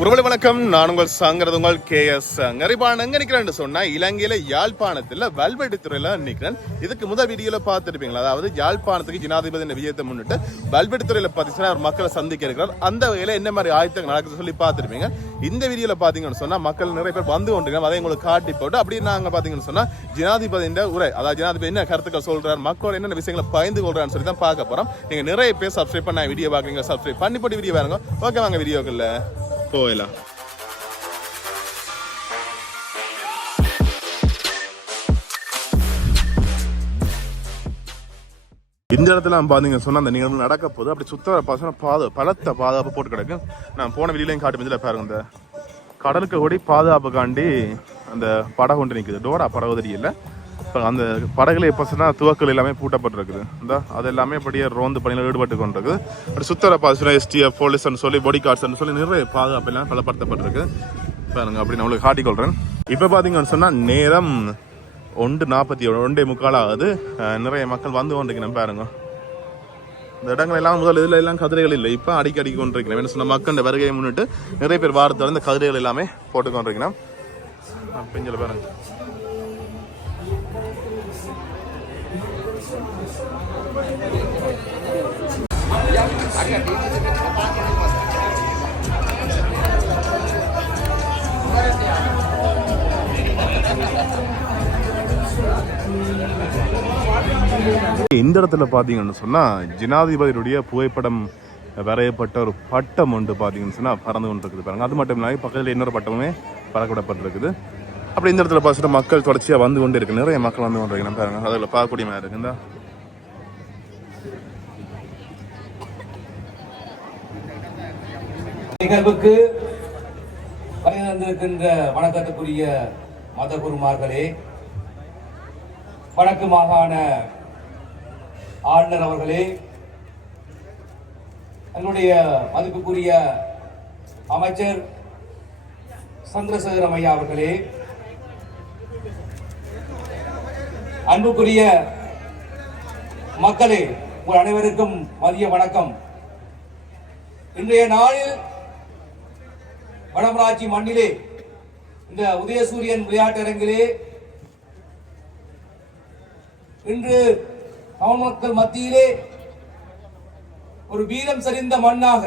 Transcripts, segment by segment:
உறவுகளை வணக்கம். நான் உங்கள் சங்கரது உங்கள் KS நிறைவான எங்க நிக்கிறேன்னு சொன்னா இலங்கையில யாழ்ப்பாணத்துல வல்வெட்டித்துறையில நிக்கிறேன். இதுக்கு முதல் வீடியோல பார்த்துருப்பீங்களா, அதாவது யாழ்ப்பாணத்துக்கு ஜனாதிபதி விஜயத்தை முன்னிட்டு வல்வெட்டித்துறையில பாத்தீங்கன்னா அவர் மக்களை சந்திக்க இருக்கிறார். அந்த வகையில என்ன மாதிரி ஆயத்தங்கள் நடக்குது சொல்லி பார்த்துருப்பீங்க. இந்த வீடியோல பாத்தீங்கன்னு சொன்னா மக்கள் நிறைய பேர் வந்து கொண்டிருக்காங்க. அதை உங்களுக்கு காட்டி போட்டு அப்படி நாங்க பாத்தீங்கன்னு சொன்னா ஜனாதிபதியின் உரை, அதாவது ஜனாதிபதி என்ன கருத்துக்கள் சொல்றாரு, மக்களோட என்னென்ன விஷயங்களை பயந்து கொள்றான்னு சொல்லி தான் பார்க்க போறோம். நீங்க நிறைய பேர் சப்ஸ்கிரைப் பண்ண வீடியோ பாக்குறீங்க, சப்ஸ்கிரைப் பண்ணி போட்டு வீடியோ பாருங்க. ஓகே, வாங்க வீடியோக்குள்ள போயிடலாம். இந்த இடத்துல பாத்தீங்க சொன்னா அந்த நிகழ்வு நடக்க போது அப்படி சுத்த பலத்த பாதுகாப்பு போட்டு கிடக்கு. நான் போன வெளியிலையும் காட்டு மஞ்சள் பாருங்க, இந்த கடலுக்கு கூடி பாதுகாப்புக்காண்டி அந்த படகு கொண்டு நிற்குது. டோரா படகு தெரியல, அந்த படகுல எப்போ சொன்னா துவக்கள் எல்லாமே பூட்டப்பட்டிருக்குது. இந்த அது எல்லாமே அப்படியே ரோந்து பணியில் ஈடுபட்டு கொண்டிருக்குது. அப்படி சுத்தர பாதுகாப்பு STF போலீஸ்ன்னு சொல்லி பாடி கார்ட்ஸ்ன்னு சொல்லி நிறைய பாதுகாப்பு எல்லாம் பலப்படுத்தப்பட்டிருக்கு பாருங்க. அப்படி நான் உங்களுக்கு காட்டிக்கொள்றேன். இப்போ பார்த்தீங்கன்னு சொன்னால் நேரம் 1:47 ஆகுது. நிறைய மக்கள் வந்து கொண்டிருக்கிறேன் பாருங்க. இந்த இடங்கள் எல்லாம் முதல் இதில் எல்லாம் கதிரைகள் இல்லை, இப்போ அடிக்கடி கொண்டிருக்கிறேன். என்ன சொன்ன மக்கள் வருகையை முன்னிட்டு நிறைய பேர் வாரத்தில் இந்த கதிரைகள் எல்லாமே போட்டு கொண்டிருக்கிறேன். பெஞ்சல பாருங்க. இந்த இடத்துல பாத்தீங்கன்னு சொன்னா ஜனாதிபதியுடைய புகைப்படம் வரையப்பட்ட ஒரு பட்டம் ஒன்று பாத்தீங்கன்னு சொன்னா பறந்து கொண்டு இருக்குது பாருங்க. அது மட்டும் இல்லாமல் பக்கத்தில் இன்னொரு பட்டமுமே பறக்கப்படப்பட்டிருக்குது. அப்படி இந்த இடத்துல பார்த்துட்டு மக்கள் தொடர்ச்சியா வந்து கொண்டு இருக்கு, நிறைய மக்கள் வந்து கொண்டு இருக்கு பாருங்க. அதில் பார்க்கக்கூடிய மாதிரி இருக்குதா. நிகழ்வுக்கு வந்திருக்கின்ற வணக்கத்துக்குரிய மத குருமார்களே, வடக்கு மாகாண ஆளுநர் அவர்களே, எங்களுடைய மதிப்புக்குரிய அமைச்சர் சந்திரசேகரம் ஐயா அவர்களே, அன்புக்குரிய மக்களே, உங்கள் அனைவருக்கும் மதிய வணக்கம். இன்றைய நாளில் வடமராட்சி மண்ணிலே இந்த உதயசூரியன் விளையாட்டரங்கிலே இன்று தமிழ் மக்கள் மத்தியிலே ஒரு வீரம் சரிந்த மண்ணாக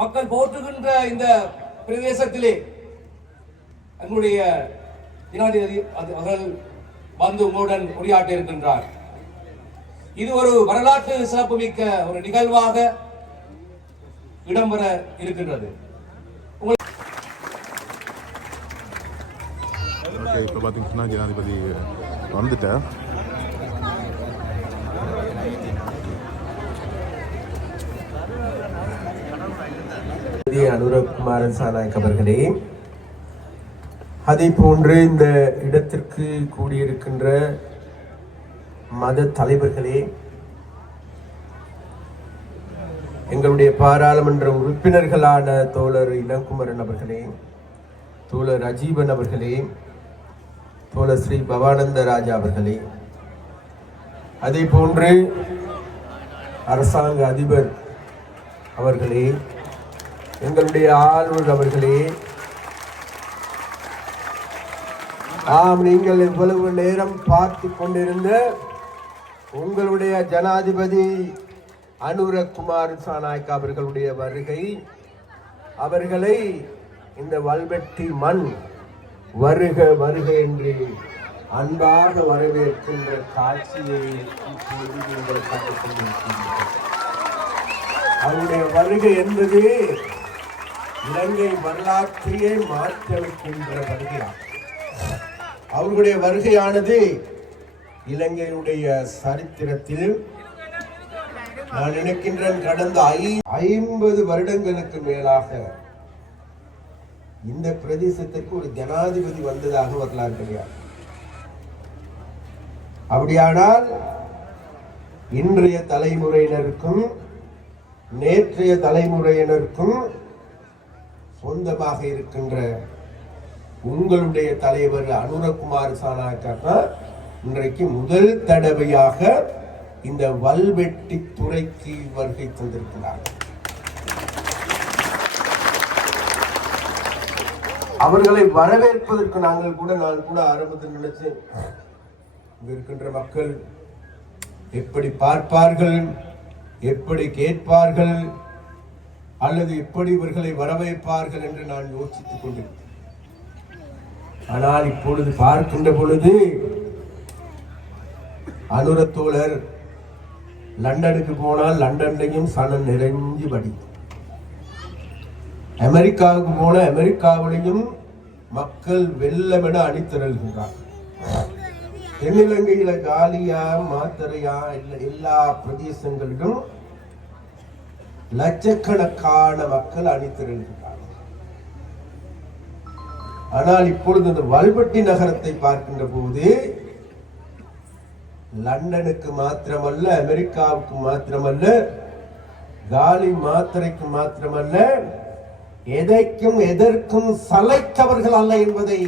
மக்கள் போற்றுகின்ற இந்த பிரதேசத்திலே எங்களுடைய ஜனாதிபதி அவர்கள் வந்து உங்களுடன் உரையாற்ற இருக்கின்றார். இது ஒரு வரலாற்று சிறப்புமிக்க ஒரு நிகழ்வாக இடம்பெற இருக்கின்றது. இப்போ பார்த்தீங்கன்னா ஜனாதிபதி வந்துட்டார். அனுரகுமாரன் சாநாயக் அவர்களே, அதே போன்று இந்த இடத்திற்கு கூடியிருக்கின்ற மத தலைவர்களே, எங்களுடைய பாராளுமன்ற உறுப்பினர்களான தோழர் இளங்குமரன் அவர்களே, தோழர் அஜீவன் அவர்களே, தோழர் ஸ்ரீ பவானந்த ராஜா அவர்களே, அதே போன்று அரசாங்க அதிபர் அவர்களே, எங்களுடைய ஆளுநர் அவர்களே, நீங்கள் இவ்வளவு நேரம் பார்த்து கொண்டிருந்த உங்களுடைய ஜனாதிபதி அனுரகுமார் சாநாயக் அவர்களுடைய வருகை, அவர்களை இந்த வல்வெட்டி மண் வருக வருக என்று அன்பாக வரவேற்கின்ற காட்சியை நீங்கள் கற்றுக் கொண்டிருக்கிறீர்கள். அவருடைய வருகை என்பது இலங்கை வரலாற்றையே மாற்றவைக்கின்ற வருகையாகும். அவர்களுடைய வருகையானது இலங்கையுடைய சரித்திரத்தில் நான் நினைக்கின்றேன் கடந்த 50 வருடங்களுக்கு மேலாக இந்த பிரதேசத்திற்கு ஒரு ஜனாதிபதி வந்ததாக வரலாறு கிடையாது. அப்படியானால் இன்றைய தலைமுறையினருக்கும் நேற்றைய தலைமுறையினருக்கும் சொந்தமாக இருக்கின்ற உங்களுடைய தலைவர் அனுரகுமார் சாநாயக்க இன்றைக்கு முதல் தடவையாக இந்த வல்வெட்டி துறைக்கு வருகை தந்திருக்கிறார். அவர்களை வரவேற்பதற்கு நான் கூட ஆரம்பத்தில் நினைச்சேன், இங்க இருக்கின்ற மக்கள் எப்படி பார்ப்பார்கள், எப்படி கேட்பார்கள், அல்லது எப்படி இவர்களை வரவேற்பார்கள் என்று நான் யோசித்துக் கொண்டிருந்தேன். ஆனால் இப்பொழுது பார்க்கின்ற பொழுது அனுரத்தோழர் லண்டனுக்கு போனால் லண்டன்லையும் சனம் நிறைஞ்சு படி, அமெரிக்காவுக்கு போன அமெரிக்காவிலையும் மக்கள் வெள்ளமென அணிதிரள்கின்றார். தென்னிலங்கையில காலியா மாத்தரையா எல்லா பிரதேசங்களிலும் லட்சக்கணக்கான மக்கள் அணிதிரள்கின்றார். ஆனால் இப்பொழுது இந்த வல்வெட்டி நகரத்தை பார்க்கின்ற போது லண்டனுக்கு மாத்திரமல்ல, அமெரிக்காவுக்கு மாத்திரமல்ல, காலி மாத்திரைக்கு மாத்திரமல்ல, எதைக்கும் எதற்கும் சளைத்தவர்கள் அல்ல என்பதை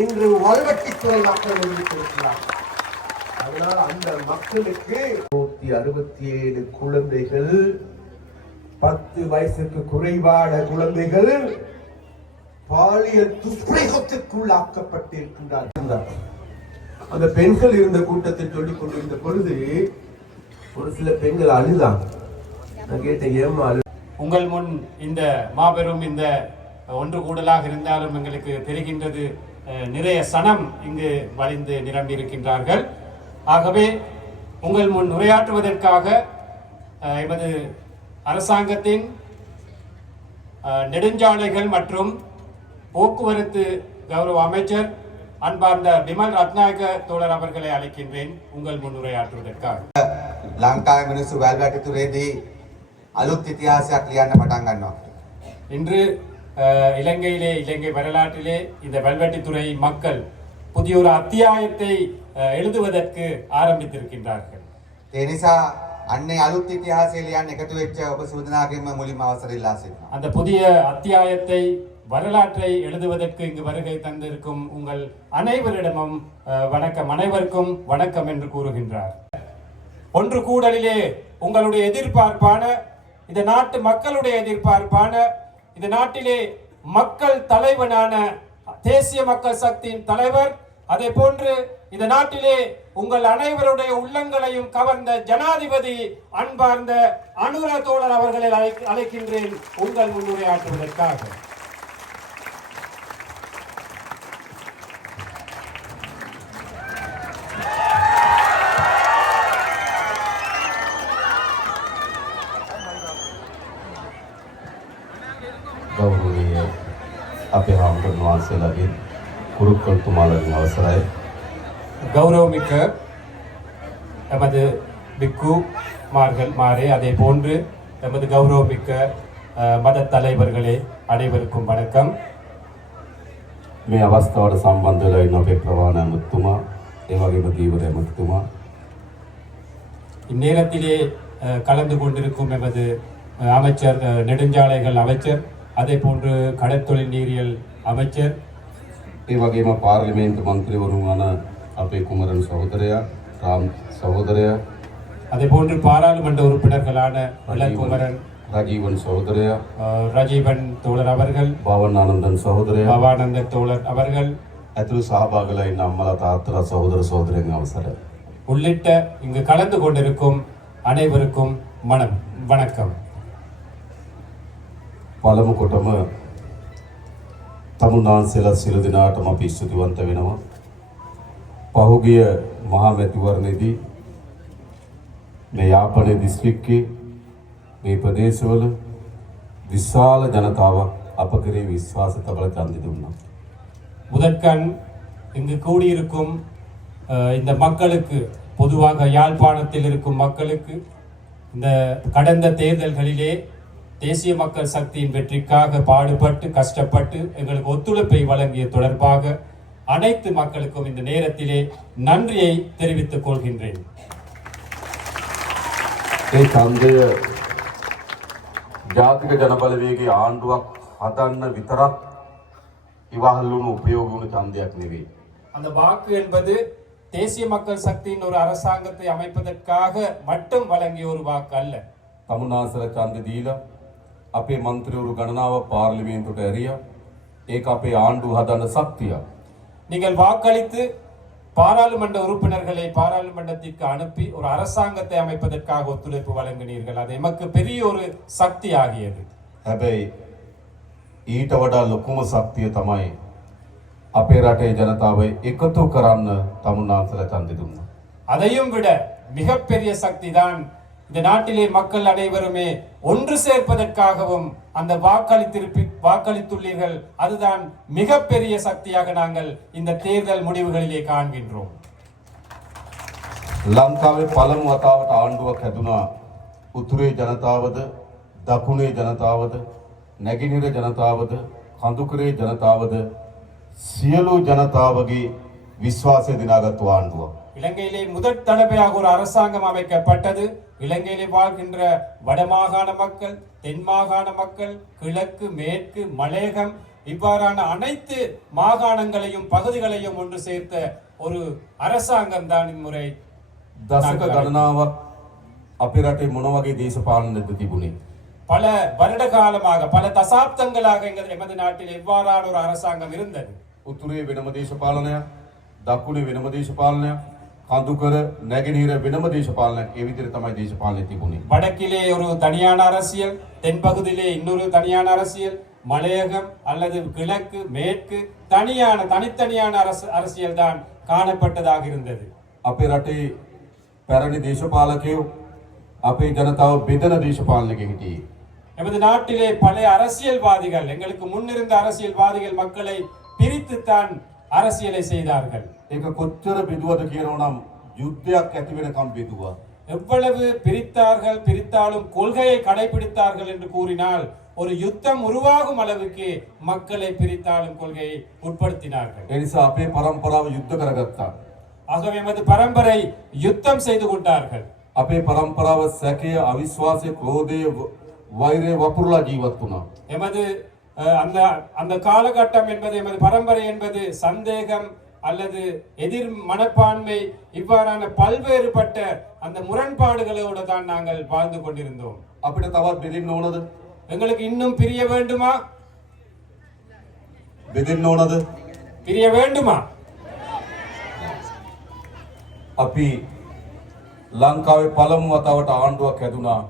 இன்று வல்வெட்டித்துறை மக்கள் நிரூபித்திருக்கிறார். அதனால் அந்த மக்களுக்கு 167 குழந்தைகள், 10 வயசுக்கு குறைவான குழந்தைகள் பாலியல் துஷ்பிரயோகத்திற்குள்ளாக்கப்பட்டிருக்கின்றார்கள். அந்த பெண்கள் இருந்த கூட்டத்தில் சொல்லிக் கொண்டிருந்த பொழுது ஒரு சில பெண்கள் அழுதாங்க. நான் கேட்டேன், ஏமா அழு? உங்கள் முன் இந்த மாபெரும் இந்த ஒன்று கூடலாக இருந்தாலும் எங்களுக்கு தெரிகின்றது, நிறைய சனம் இங்கு வழிந்து நிரம்பி இருக்கின்றார்கள். ஆகவே உங்கள் முன் உரையாற்றுவதற்காக எமது அரசாங்கத்தின் நெடுஞ்சாலைகள் மற்றும் போக்குவரத்து கௌரவ அமைச்சர் அன்பார்ந்த பிமல் ரத்நாயக தோழர் அவர்களை அழைக்கின்றேன் உங்கள் முன் உரையாற்றுவதற்காக. ලංකාවේ මිනිස්සු වැල්වැටිතුරේදී අලුත් ඉතිහාසයක් ලියන්න පටන් ගන්නවා. இன்று இலங்கை வரலாற்றிலே இந்த வல்வெட்டித்துறை மக்கள் புதிய ஒரு அத்தியாயத்தை எழுதுவதற்கு ஆரம்பித்திருக்கின்றார்கள். ඒ නිසා අන්නේ අලුත් ඉතිහාසය ලියන්න එකතු වෙච්ච ඔබ සූදනාගෙන්ම මුලින්ම අවසර ඉල්ලා සිටිනවා. அந்த புதிய அத்தியாயத்தை வரலாற்றை எழுதுவதற்கு இங்கு வருகை தந்திருக்கும் உங்கள் அனைவரிடமும் வணக்கம், அனைவருக்கும் வணக்கம் என்று கூறுகின்றார். ஒன்று கூடலிலே உங்களுடைய எதிர்பார்ப்பான, இந்த நாட்டு மக்களுடைய எதிர்பார்ப்பான, இந்த நாட்டிலே மக்கள் தலைவனான தேசிய மக்கள் சக்தியின் தலைவர், அதே போன்று இந்த நாட்டிலே உங்கள் அனைவருடைய உள்ளங்களையும் கவர்ந்த ஜனாதிபதி அன்பார்ந்த அனுர தோழர் அவர்களை அழைக்கின்றேன் உங்கள் முன்னுரையாற்றுவதற்காக. ගෞරවනීය අපේ හාමුදුරුවෝ වහන්සේලාගේ කුරුක්කල් තුමාලගේ අවසරයි. கௌரவமிக்க எமது பிக்கு மாரே, அதே போன்று எமது கௌரவமிக்க மத தலைவர்களே, அனைவருக்கும் வணக்கம். මේ අවස්ථාවට සම්බන්ධ වෙලා ඉන්න අපේ ප්‍රවාණ ඇමතුමා, ඒ වගේම දීවර ඇමතුමා, இந்நேரத்திலே கலந்து கொண்டிருக்கும் எமது அமைச்சர், நெடுஞ்சாலைகள் அமைச்சர், அதே போன்று கடற்தொழில் நீரியல் அமைச்சர், ඒ වගේම පාර්ලිමේන්තු මන්ත්‍රීවරුන් වන අපේ කුමරන් සහෝදරයා, රාම් සහෝදරයා, அதே போன்று பாராளுமன்ற உறுப்பினர்களான இளங்குமரன், රජීවන් සහෝදරයා, ரஜீவன் தோழர் அவர்கள், භවනානන්දන් සහෝදරයා, பவானந்த தோழர் அவர்கள் ඇතුළු සහභාගීලා ඉන්න අම්මලා තාත්තලා සහෝදර සහෝදරයන් අවසරයි. உள்ளிட்ட இங்கு கலந்து கொண்டிருக்கும் அனைவருக்கும் வணக்கம். පළමු කොටම තමුන්නාන්සේලා සියලු දෙනාටම අපි ස්තුතිවන්ත වෙනවා. පහුගිය මහා මැතිවරණයේදී මේ යාපනයේ දිස්ත්‍රික්කයේ මේ ප්‍රදේශවල විශාල ජනතාවක් අප කෙරෙහි විශ්වාස තබලා ඡන්දය දුන්නා. முதற்கண் இங்கு கூடியிருக்கும் இந்த மக்களுக்கு, பொதுவாக யாழ்ப்பாணத்தில் இருக்கும் மக்களுக்கு, இந்த கடந்த தேர்தல்களிலே தேசிய மக்கள் சக்தியின் வெற்றிக்காக பாடுபட்டு கஷ்டப்பட்டு எங்களுக்கு ஒத்துழைப்பை வழங்கிய தொடர்பாக அனைத்து மக்களுக்கும் இந்த நேரத்திலே நன்றியை தெரிவித்துக் கொள்கின்றேன். ඒ ඡන්දය ජාතික ජනබලවේගයේ ආණ්ඩුවක් හදන්න විතරක් ඉවහල් වුණු උපයෝගී වුණු ඡන්දයක් නෙවෙයි. அந்த வாக்கு என்பது தேசிய மக்கள் சக்தியின் ஒரு அரசாங்கத்தை அமைப்பதற்காக மட்டும் வழங்கிய ஒரு வாக்கு அல்ல. තමුන්නාන්සේලා ඡන්දය දීලා අපේ මන්ත්‍රීවරු ගණනාව පාර්ලිමේන්තුවට ඇරියා. ඒක අපේ ආණ්ඩුව හදන්න ශක්තිය. நீங்கள் வாக்களித்து பாராளுமன்ற உறுப்பினர்களை பாராளுமன்றத்திற்கு அனுப்பி ஒரு அரசாங்கத்தை அமைப்பதற்காக ஒத்துழைப்பு வழங்கினீர்கள். அது எமக்கு பெரிய ஒரு சக்தி ஆகியது. හැබැයි ඊට වඩා ලොකුම ශක්තිය තමයි අපේ රටේ ජනතාව එකතු කරන්න තමුන්නාන්සලා ඡන්දෙ දුන්නා. அதையும் விட மிகப்பெரிய சக்தி தான் இந்த நாட்டிலே மக்கள் அனைவருமே ஒன்று சேர்ப்பதற்காகவும் அந்த வாக்களித்துள்ளீர்கள். அதுதான் மிகப்பெரிய சக்தியாக நாங்கள் இந்த தேர்தல் முடிவுகளிலே காண்கின்றோம். ලංකාවේ පළමු වතාවට ආණ්ඩුවක් හැදුනා. උතුරේ ජනතාවද, දකුණේ ජනතාවද, නැගෙනහිර ජනතාවද, කඳුකරේ ජනතාවද සියලු ජනතාවගේ විශ්වාසය දිනාගත්තු ආණ්ඩුවක්. இலங்கையிலே முதற் தடவையாக ஒரு அரசாங்கம் அமைக்கப்பட்டது. இலங்கையிலே வாழ்கின்ற வடமாகாண மக்கள், தென் மாகாண மக்கள், கிழக்கு, மேற்கு, மலையகம் இவ்வாறான அனைத்து மாகாணங்களையும் பகுதிகளையும் ஒன்று சேர்த்த ஒரு அரசாங்கம் தான் இம்முறை. දශක ගණනාවක් අපේ රටේ මොන වගේ දේශපාලනද තිබුණේ? பல வருட காலமாக பல தசாப்தங்களாக எமது நாட்டில் எவ்வாறான ஒரு அரசாங்கம் இருந்தது. උතුරේ වෙනම දේශපාලනයක්, දකුණේ වෙනම දේශපාලනයක්, කඳුකර නැගෙනහිර වෙනම දේශපාලනයක්. ඒ විදිහට තමයි දේශපාලනය තිබුණේ. வடக்கிலே ஒரு தனியான அரசியல், தென்பகுதியிலே இன்னொரு தனியான அரசியல், மலையகம் அல்லது கிழக்கு மேற்கு தனித்தனியான அரசியல் தான் காணப்பட்டதாக இருந்தது. අපේ රටේ පැරණි දේශපාලකයෝ අපේ ජනතාව බෙදන දේශපාලනයක හිටියේ. எமது நாட்டிலே பழைய அரசியல்வாதிகள், எங்களுக்கு முன்னிருந்த அரசியல்வாதிகள் மக்களை பிரித்துத்தான் அரசியலை செய்தார்கள். ඒක කොච්චර බෙදුවද කියනවනම් යුද්ධයක් ඇති වෙනකම් බෙදුවා. எவ்வளவு பிரித்தாலும் கொள்கையை கடைபிடித்தார்கள் என்று கூறினால் ஒரு யுத்தம் உருவாகும் அளவுக்கு மக்களை பிரித்தாலும் கொள்கையை உட்படுத்தினார்கள். ඒ නිසා අපේ පරම්පරාව යුද්ධ කරගත්තා. ஆகவே எமது பரம்பரை யுத்தம் செய்து கொண்டார்கள். අපේ පරම්පරාව සැකය, අවිශ්වාසය, ක්‍රෝධය, වෛරය වපුරලා ජීවත් වුණා. எமது அந்த காலகட்டம் என்பது, எமது பரம்பரை என்பது சந்தேகம் அல்லது எதிர் மனப்பான்மை இவ்வாறான பல்வேறுபட்ட அந்த முரண்பாடுகளோடு தான் நாங்கள் வாழ்ந்து கொண்டிருந்தோம். අපිට තවත් බෙදෙන්න ඕනද? எங்களுக்கு இன்னும் பிரிய வேண்டுமா? බෙදෙන්න ඕනද? பிரிய வேண்டுமா? අපි ලංකාවේ පළමු වතාවට ආණ්ඩුවක් හැදුනා.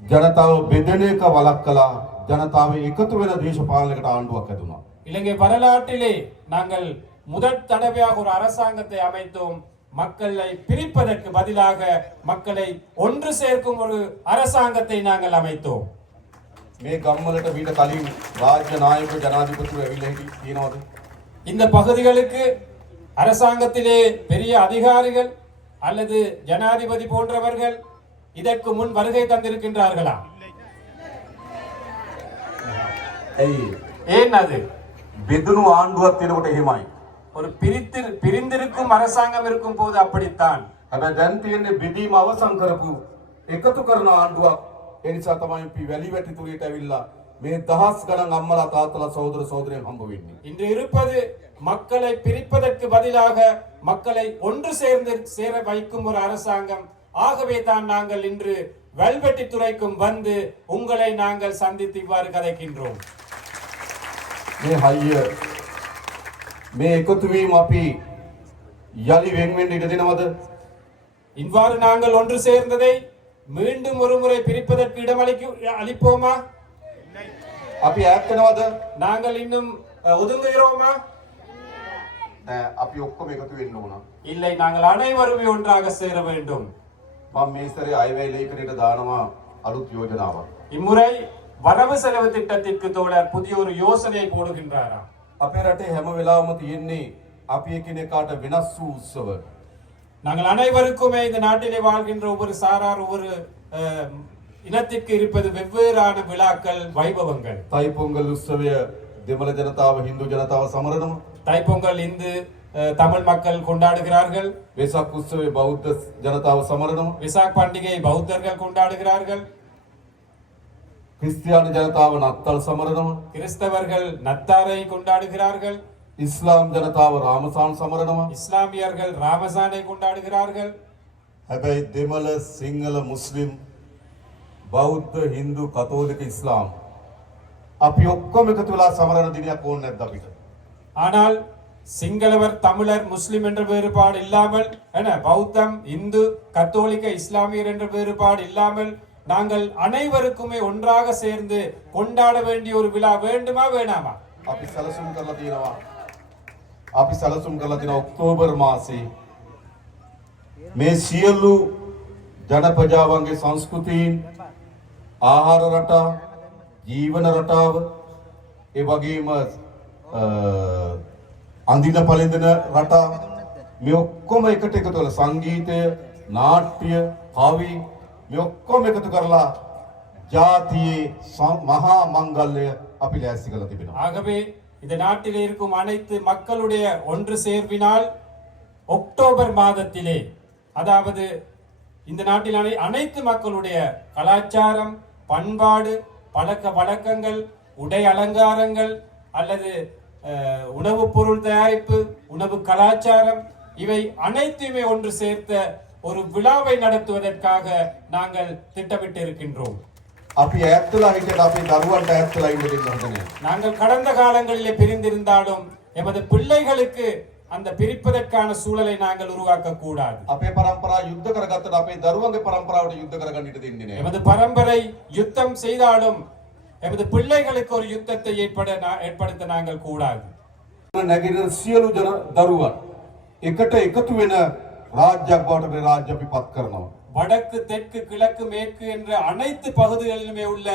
ජනතාව බෙදෙන එක වළක්වලා ජනතාව එකතු වෙන දේශපාලනයකට ආණ්ඩුවක් හැදුනා. இலங்கை வரலாற்றிலே நாங்கள் முதற் தடவையாக ஒரு அரசாங்கத்தை அமைத்தோம். மக்களை பிரிப்பதற்கு பதிலாக மக்களை ஒன்று சேர்க்கும் ஒரு அரசாங்கத்தை நாங்கள் அமைத்தோம். මේ ගම්වලට මීට කලින් රාජ්‍ය නායක ජනාධිපතිවරු ඇවිල්ලා තියෙනවද? இந்த பகுதிகளுக்கு அரசாங்கத்திலே பெரிய அதிகாரிகள் அல்லது ஜனாதிபதி போன்றவர்கள் இதற்கு முன் வருகை தந்திருக்கின்றார்களா? ඇයි? ஏன் அது? බෙදුණු ආණ්ඩුවක් තියෙනකොට එහෙමයි. ஒரு பிரிந்திருக்கும் அரசாங்கம் இருக்கும் போது அப்படித்தான். හැබැයි දැන් තියෙන්නේ බෙදීම අවසන් කරපු එකතු කරන ආණ්ඩුවක්. ඒ නිසා තමයි අපි වැලි වැටි තුලියට ඇවිල්ලා මේ දහස් ගණන් අම්මලා තාත්තලා සහෝදර සහෝදරයන් හම්බ වෙන්නේ. இன்று இருப்பது மக்களை பிரிப்பதற்கு பதிலாக மக்களை ஒன்று சேர வைக்கும் ஒரு அரசாங்கம். ஆகவே தான் நாங்கள் இன்று வல்வெட்டி துறைக்கும் வந்து உங்களை நாங்கள் சந்தித்து இவ்வாறு கதைக்கின்றோம். මේ හයිය මේ එකතු වීම අපි යලි වෙන් වෙන්න ඉඩ දෙනවද? இவ்வாறு நாங்கள் ஒன்று சேர்ந்ததை மீண்டும் ஒரு முறை பிரிப்பதற்கு அளிப்போமா? අපි ඈත් වෙනවද? நாங்கள் இன்னும் ஒதுங்குகிறோமா? අපි ඔක්කොම එකතු වෙන්න ඕන. இல்லை, நாங்கள் அனைவருமே ஒன்றாக சேர வேண்டும். මම මේ සැරේ අයවැය ලේඛනයට දානවා අලුත් යෝජනාවක්. இம்முறை வரவு செலவு திட்டத்திற்கு தோழர் புதிய ஒரு யோசனை போடுகின்றாராம். අපේ රටේ හැම වෙලාවම තියෙන්නේ අපි එකිනෙකාට වෙනස් වූ උත්සව. நாங்கள் அனைவருக்குமே இந்த நாட்டிலே வாழ்கின்ற ஒவ்வொரு சாரார் ஒவ்வொரு இனத்திற்கு இருப்பது வெவ்வேறான விழாக்கள், வைபவங்கள். தைப்பொங்கல் உற்சවය දෙමළ ජනතාව, හින්දු ජනතාව සමරනවා. தைப்பொங்கல் இந்து தமிழ் மக்கள் கொண்டாடுகிறார்கள். වෙසක් උත්සවය බෞද්ධ ජනතාව සමරනවා. விசாக் பண்டிகை பௌத்தர்கள் கொண்டாடுகிறார்கள். ක්‍රිස්තියානි ජනතාව නත්තල් සමරනවා. கிறிஸ்தவர்கள் நத்தாரை கொண்டாடுகிறார்கள். ඉස්ලාම් ජනතාව රාමසාන් සමරනවා. இஸ்லாமியர்கள் ராமசானை கொண்டாடுகிறார்கள். හැබැයි දෙමළ, සිංහල, මුස්ලිම්, බෞද්ධ, හින්දු, කතෝලික, ඉස්ලාම් අපි ඔක්කොම එකතු වෙලා සමරන දිනයක් ඕනේ නැද්ද අපිට? ஆனால் சிங்களவர் தமிழர் முஸ்லிம் என்ற வேறுபாடு இல்லாமல் பௌத்தம் இந்து கத்தோலிக்க இஸ்லாமியர் என்ற வேறுபாடு இல்லாமல் நாங்கள் அனைவருக்குமே ஒன்றாக சேர்ந்து கொண்டாட வேண்டிய ஒரு விழா வேண்டுமா வேணாமா? අපි සැලසුම් කරලා තියෙනවා. අපි සැලසුම් කරලා තියෙන ඔක්තෝබර් මාසේ මේ සියලු ජන ප්‍රජාවන්ගේ සංස්කෘතීන්, ආහාර රටා, ජීවන රටාව, ඒ වගේම අඳින පළඳින රටා මේ ඔක්කොම එකට එකතු වෙලා සංගීතය, නාට්‍ය, කවි මේ ඔක්කොම එකතු කරලා ජාතියේ මහා මංගල්‍ය අපි ලෑස්ති කරලා තිබෙනවා. ஆகவே இந்த நாட்டிலே இருக்கும் அனைத்து மக்களுடைய ஒன்று சேர்வினால் அக்டோபர் மாதத்திலே, அதாவது இந்த நாட்டில் அனைத்து மக்களுடைய கலாச்சாரம், பண்பாடு, பழக்க வழக்கங்கள், உடை அலங்காரங்கள் அல்லது உணவுப் பொருள் தயாரிப்பு, உணவு கலாச்சாரம் இவை அனைத்தையுமே ஒன்று சேர்த்த ஒரு விழாவை நடத்துவதற்காக நாங்கள் திட்டமிட்டு இருக்கின்றோம். අපි ඈත්ලා හිටියට අපේ දරුවන්ට ඈත්ලා ඉන්න දෙන්න හොඳ නෑ. நாங்கள் கடந்த காலங்களிலே பிரிந்திருந்தாலும் எமது பிள்ளைகளுக்கு அந்த பிரிப்பதற்கான சூழலை நாங்கள் உருவாக்க கூடாது. අපේ පරම්පරාව යුද්ධ කරගත්තට අපේ දරුවන්ගේ පරම්පරාවට යුද්ධ කරගන්න ඉඩ දෙන්නේ නෑ. எமது பரம்பரை யுத்தம் செய்தாலும் எமது பிள்ளைகளுக்கு ஒரு யுத்தத்தை ஏற்படுத்த நாங்கள் கூடாது. නැගිටින සියලු දරුවන් එකට එකතු වෙන රාජ්‍යයක් බවට මේ රාජ්‍ය අපි පත් කරනවා. வடக்கு, தெற்கு, கிழக்கு, மேற்கு என்ற அனைத்து பகுதிகளிலுமே உள்ள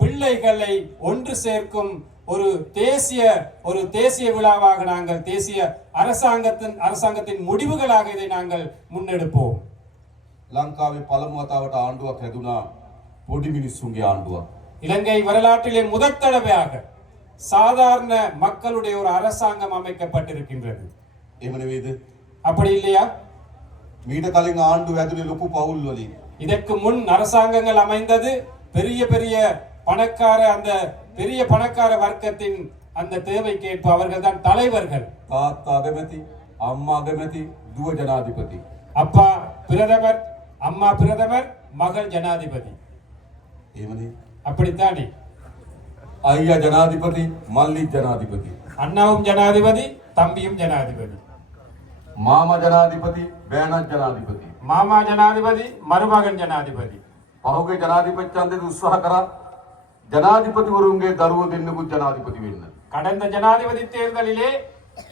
பிள்ளைகளை ஒன்று சேர்க்கும் ஒரு தேசிய விழாவாக நாங்கள் தேசிய அரசாங்கத்தின் முடிவுகளாக இதை நாங்கள் முன்னெடுப்போம். ලංකාවේ පළමු වතාවට ආණ්ඩුවක් හැදුනා පොඩි මිනිස්සුන්ගේ ආණ්ඩුවක්. இலங்கை வரலாற்றிலே முதற் தடவையாக சாதாரண மக்களுடைய ஒரு அரசாங்கம் அமைக்கப்பட்டிருக்கின்றது. එහෙම නෙවෙයිද? அப்படி இல்லையா? මීට කලින් ආණ්ඩුව හැදුනේ ලොකු පවුල් වලින්. இதற்கு முன் அரசாங்கங்கள் அமைந்தது பெரிய பணக்கார வர்க்கத்தின் அந்த தேவைக்கேற்ப அவர்கள் தான் தலைவர்கள். තාත්තා අගමැති, අම්මා අගමැති, දුව ජනාධිපති. அப்பா பிரதமர், அம்மா பிரதமர், மகள் ஜனாதிபதி. එහෙමනේ. அப்படித்தானே? අයියා ජනාධිපති, මල්ලි ජනාධිපති. அண்ணாவும் ஜனாதிபதி, தம்பியும் ஜனாதிபதி. මාමා ජනාධිපති, බෑණන් ජනාධිපති. மாமா ஜனாதிபதி, மருமகன் ஜனாதிபதி. පහුගේ ජනාධිපති ඡන්දෙදි උත්සාහ කරා ජනාධිපතිවරුන්ගේ දරුවෝ දෙන්නෙකුත් ජනාධිපති වෙන්න. கடந்த ஜனாதிபதி தேர்தலிலே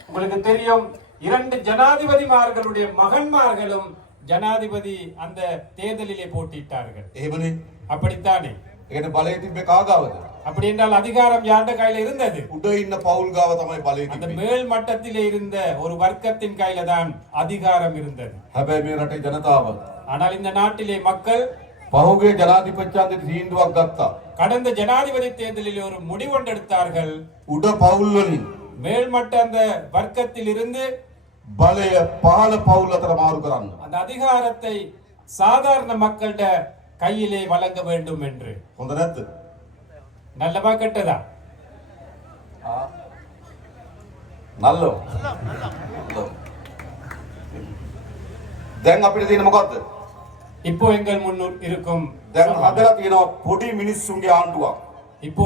உங்களுக்கு தெரியும் 2 ஜனாதிபதிமார்களுடைய மகன்மார்களும் ஜனாதிபதி அந்த தேர்தலிலே போட்டியிட்டார்கள். එහෙමනේ. அப்படித்தானே? ඒකට බලය තිබ්බේ කාගාවද? அப்படி என்றால் அதிகாரம் யாண்ட கையில இருந்தது? උඩ ඉන්න පවුල් ගාව තමයි බලය அந்த තිබ්බේ. மேல் மட்டத்திலே இருந்த ஒரு வர்க்கத்தின் கையில தான் அதிகாரம் இருந்தது. හැබැයි මේ රටේ ජනතාව ஆனால் இந்த நாட்டிலே மக்கள் පහුගේ ජනාධිපති ඡන්දෙදි තීන්දුවක් ගත්තා. கடந்த ஜனாதிபதி தேர்தலில் ஒரு முடிவெடுத்தார்கள். උඩ පවුල් වලින් மேல்மட்ட அந்த வர்க்கத்தில் இருந்து බලය පහළ පවුල් අතර මාරු කරන්න. அந்த அதிகாரத்தை சாதாரண மக்களிட கையிலே வழங்க வேண்டும் என்று. හොඳ නැද්ද? நல்லவா கெட்டதா? නල්ලෝ. දැන් අපිට තියෙන මොකද්ද? இப்போ எங்கள் முன் இருக்கும் දැන් හදලා තියෙනවා පොඩි මිනිස්සුන්ගේ ආණ්ඩුවක්. இப்போ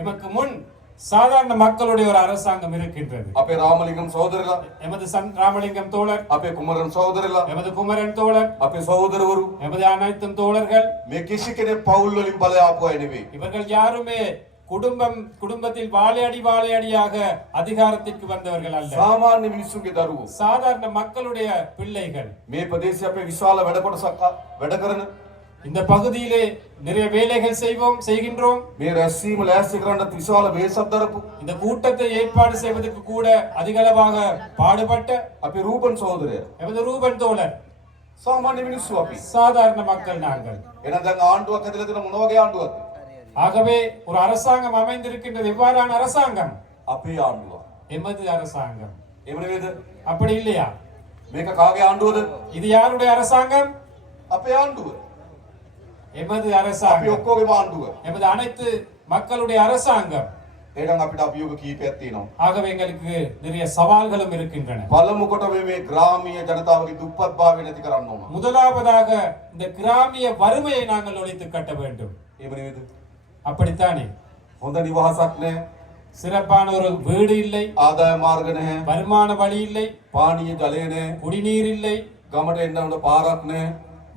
எமக்கு முன் சாதாரண மக்களுடைய ஒரு அரசாங்கம் இருக்கின்றது. අපේ රාමලිංගම් සහෝදරලා, எமது ராமலிங்கம் தோழர், අපේ කුමරන් සහෝදරලා, எமது குமரன் தோழர், අපේ සහෝදරවරු எமது அனைத்தும் தோழர்கள், මේ කිසි කෙනෙක් පවුල් වලින් බලය ආපු අය නෙවෙයි. இவர்கள் யாருமே குடும்பத்தில் வாழையடியாக அதிகாரத்திற்கு வந்தவர்கள் அல்ல. සාමාන්‍ය මිනිස්සුන්ගේ දරුවෝ. சாதாரண மக்களுடைய பிள்ளைகள். මේ ප්‍රදේශයේ අපේ විශාල වැඩ කොටසක් වැඩ කරන இந்த பகுதியிலே நிறைய வேலைகள் செய்கின்றோம். මේ රැස්වීම ලෑස්ති කරන්නත් විශාල වෙහෙසක් දරපු இந்த கூட்டத்தை ஏற்பாடு செய்வதற்கு கூட அதிகளவாக பாடுபட்ட අපේ රූපන් සහෝදරය எமது ரூபன் தோழர். සාමාන්‍ය මිනිස්සු අපි. சாதாரண மக்கள் நாங்கள். එහෙනම් දැන් ආණ්ඩුවක් හැදලා තියෙන මොන වගේ ආණ්ඩුවක්ද? ஆகவே ஒரு அரசாங்கம் அமைந்திருக்கின்றது. எவ்வாறான அரசாங்கம்? අපේ ආණ්ඩුවක්. எமது அரசாங்கம். එහෙම නෙවෙයිද? அப்படி இல்லையா? මේක කාගේ ආණ්ඩුවද? இது யாருடைய அரசாங்கம்? අපේ ආණ්ඩුව. எமது අපි அரசாங்கம். ඔක්කොගේම ආණ්ඩුව. எமது அனைத்து மக்களுடைய அரசாங்கம். එහෙනම් අපිට අභියෝග කීපයක් තියෙනවා. ஆகவே எங்களுக்கு நிறைய சவால்களும் இருக்கின்றன. පළමු කොට මේ ග්‍රාමීය ජනතාවගේ දුප්පත් භාවය නැති කරන්න ඕන. முதலாவதாக இந்த கிராமிய வறுமையை நாங்கள் ஒழித்து கட்ட வேண்டும். එහෙම නෙවෙයිද? அப்படித்தானே? හොඳ නිවාසක් නැහැ. சிறப்பான ஒரு வீடு இல்லை, ආදාය මාර්ග නැහැ. வருமான வழி இல்லை, පානීය ජලය නැහැ. குடிநீர் இல்லை, ගමට එන්න හොඳ පාරක් නැහැ.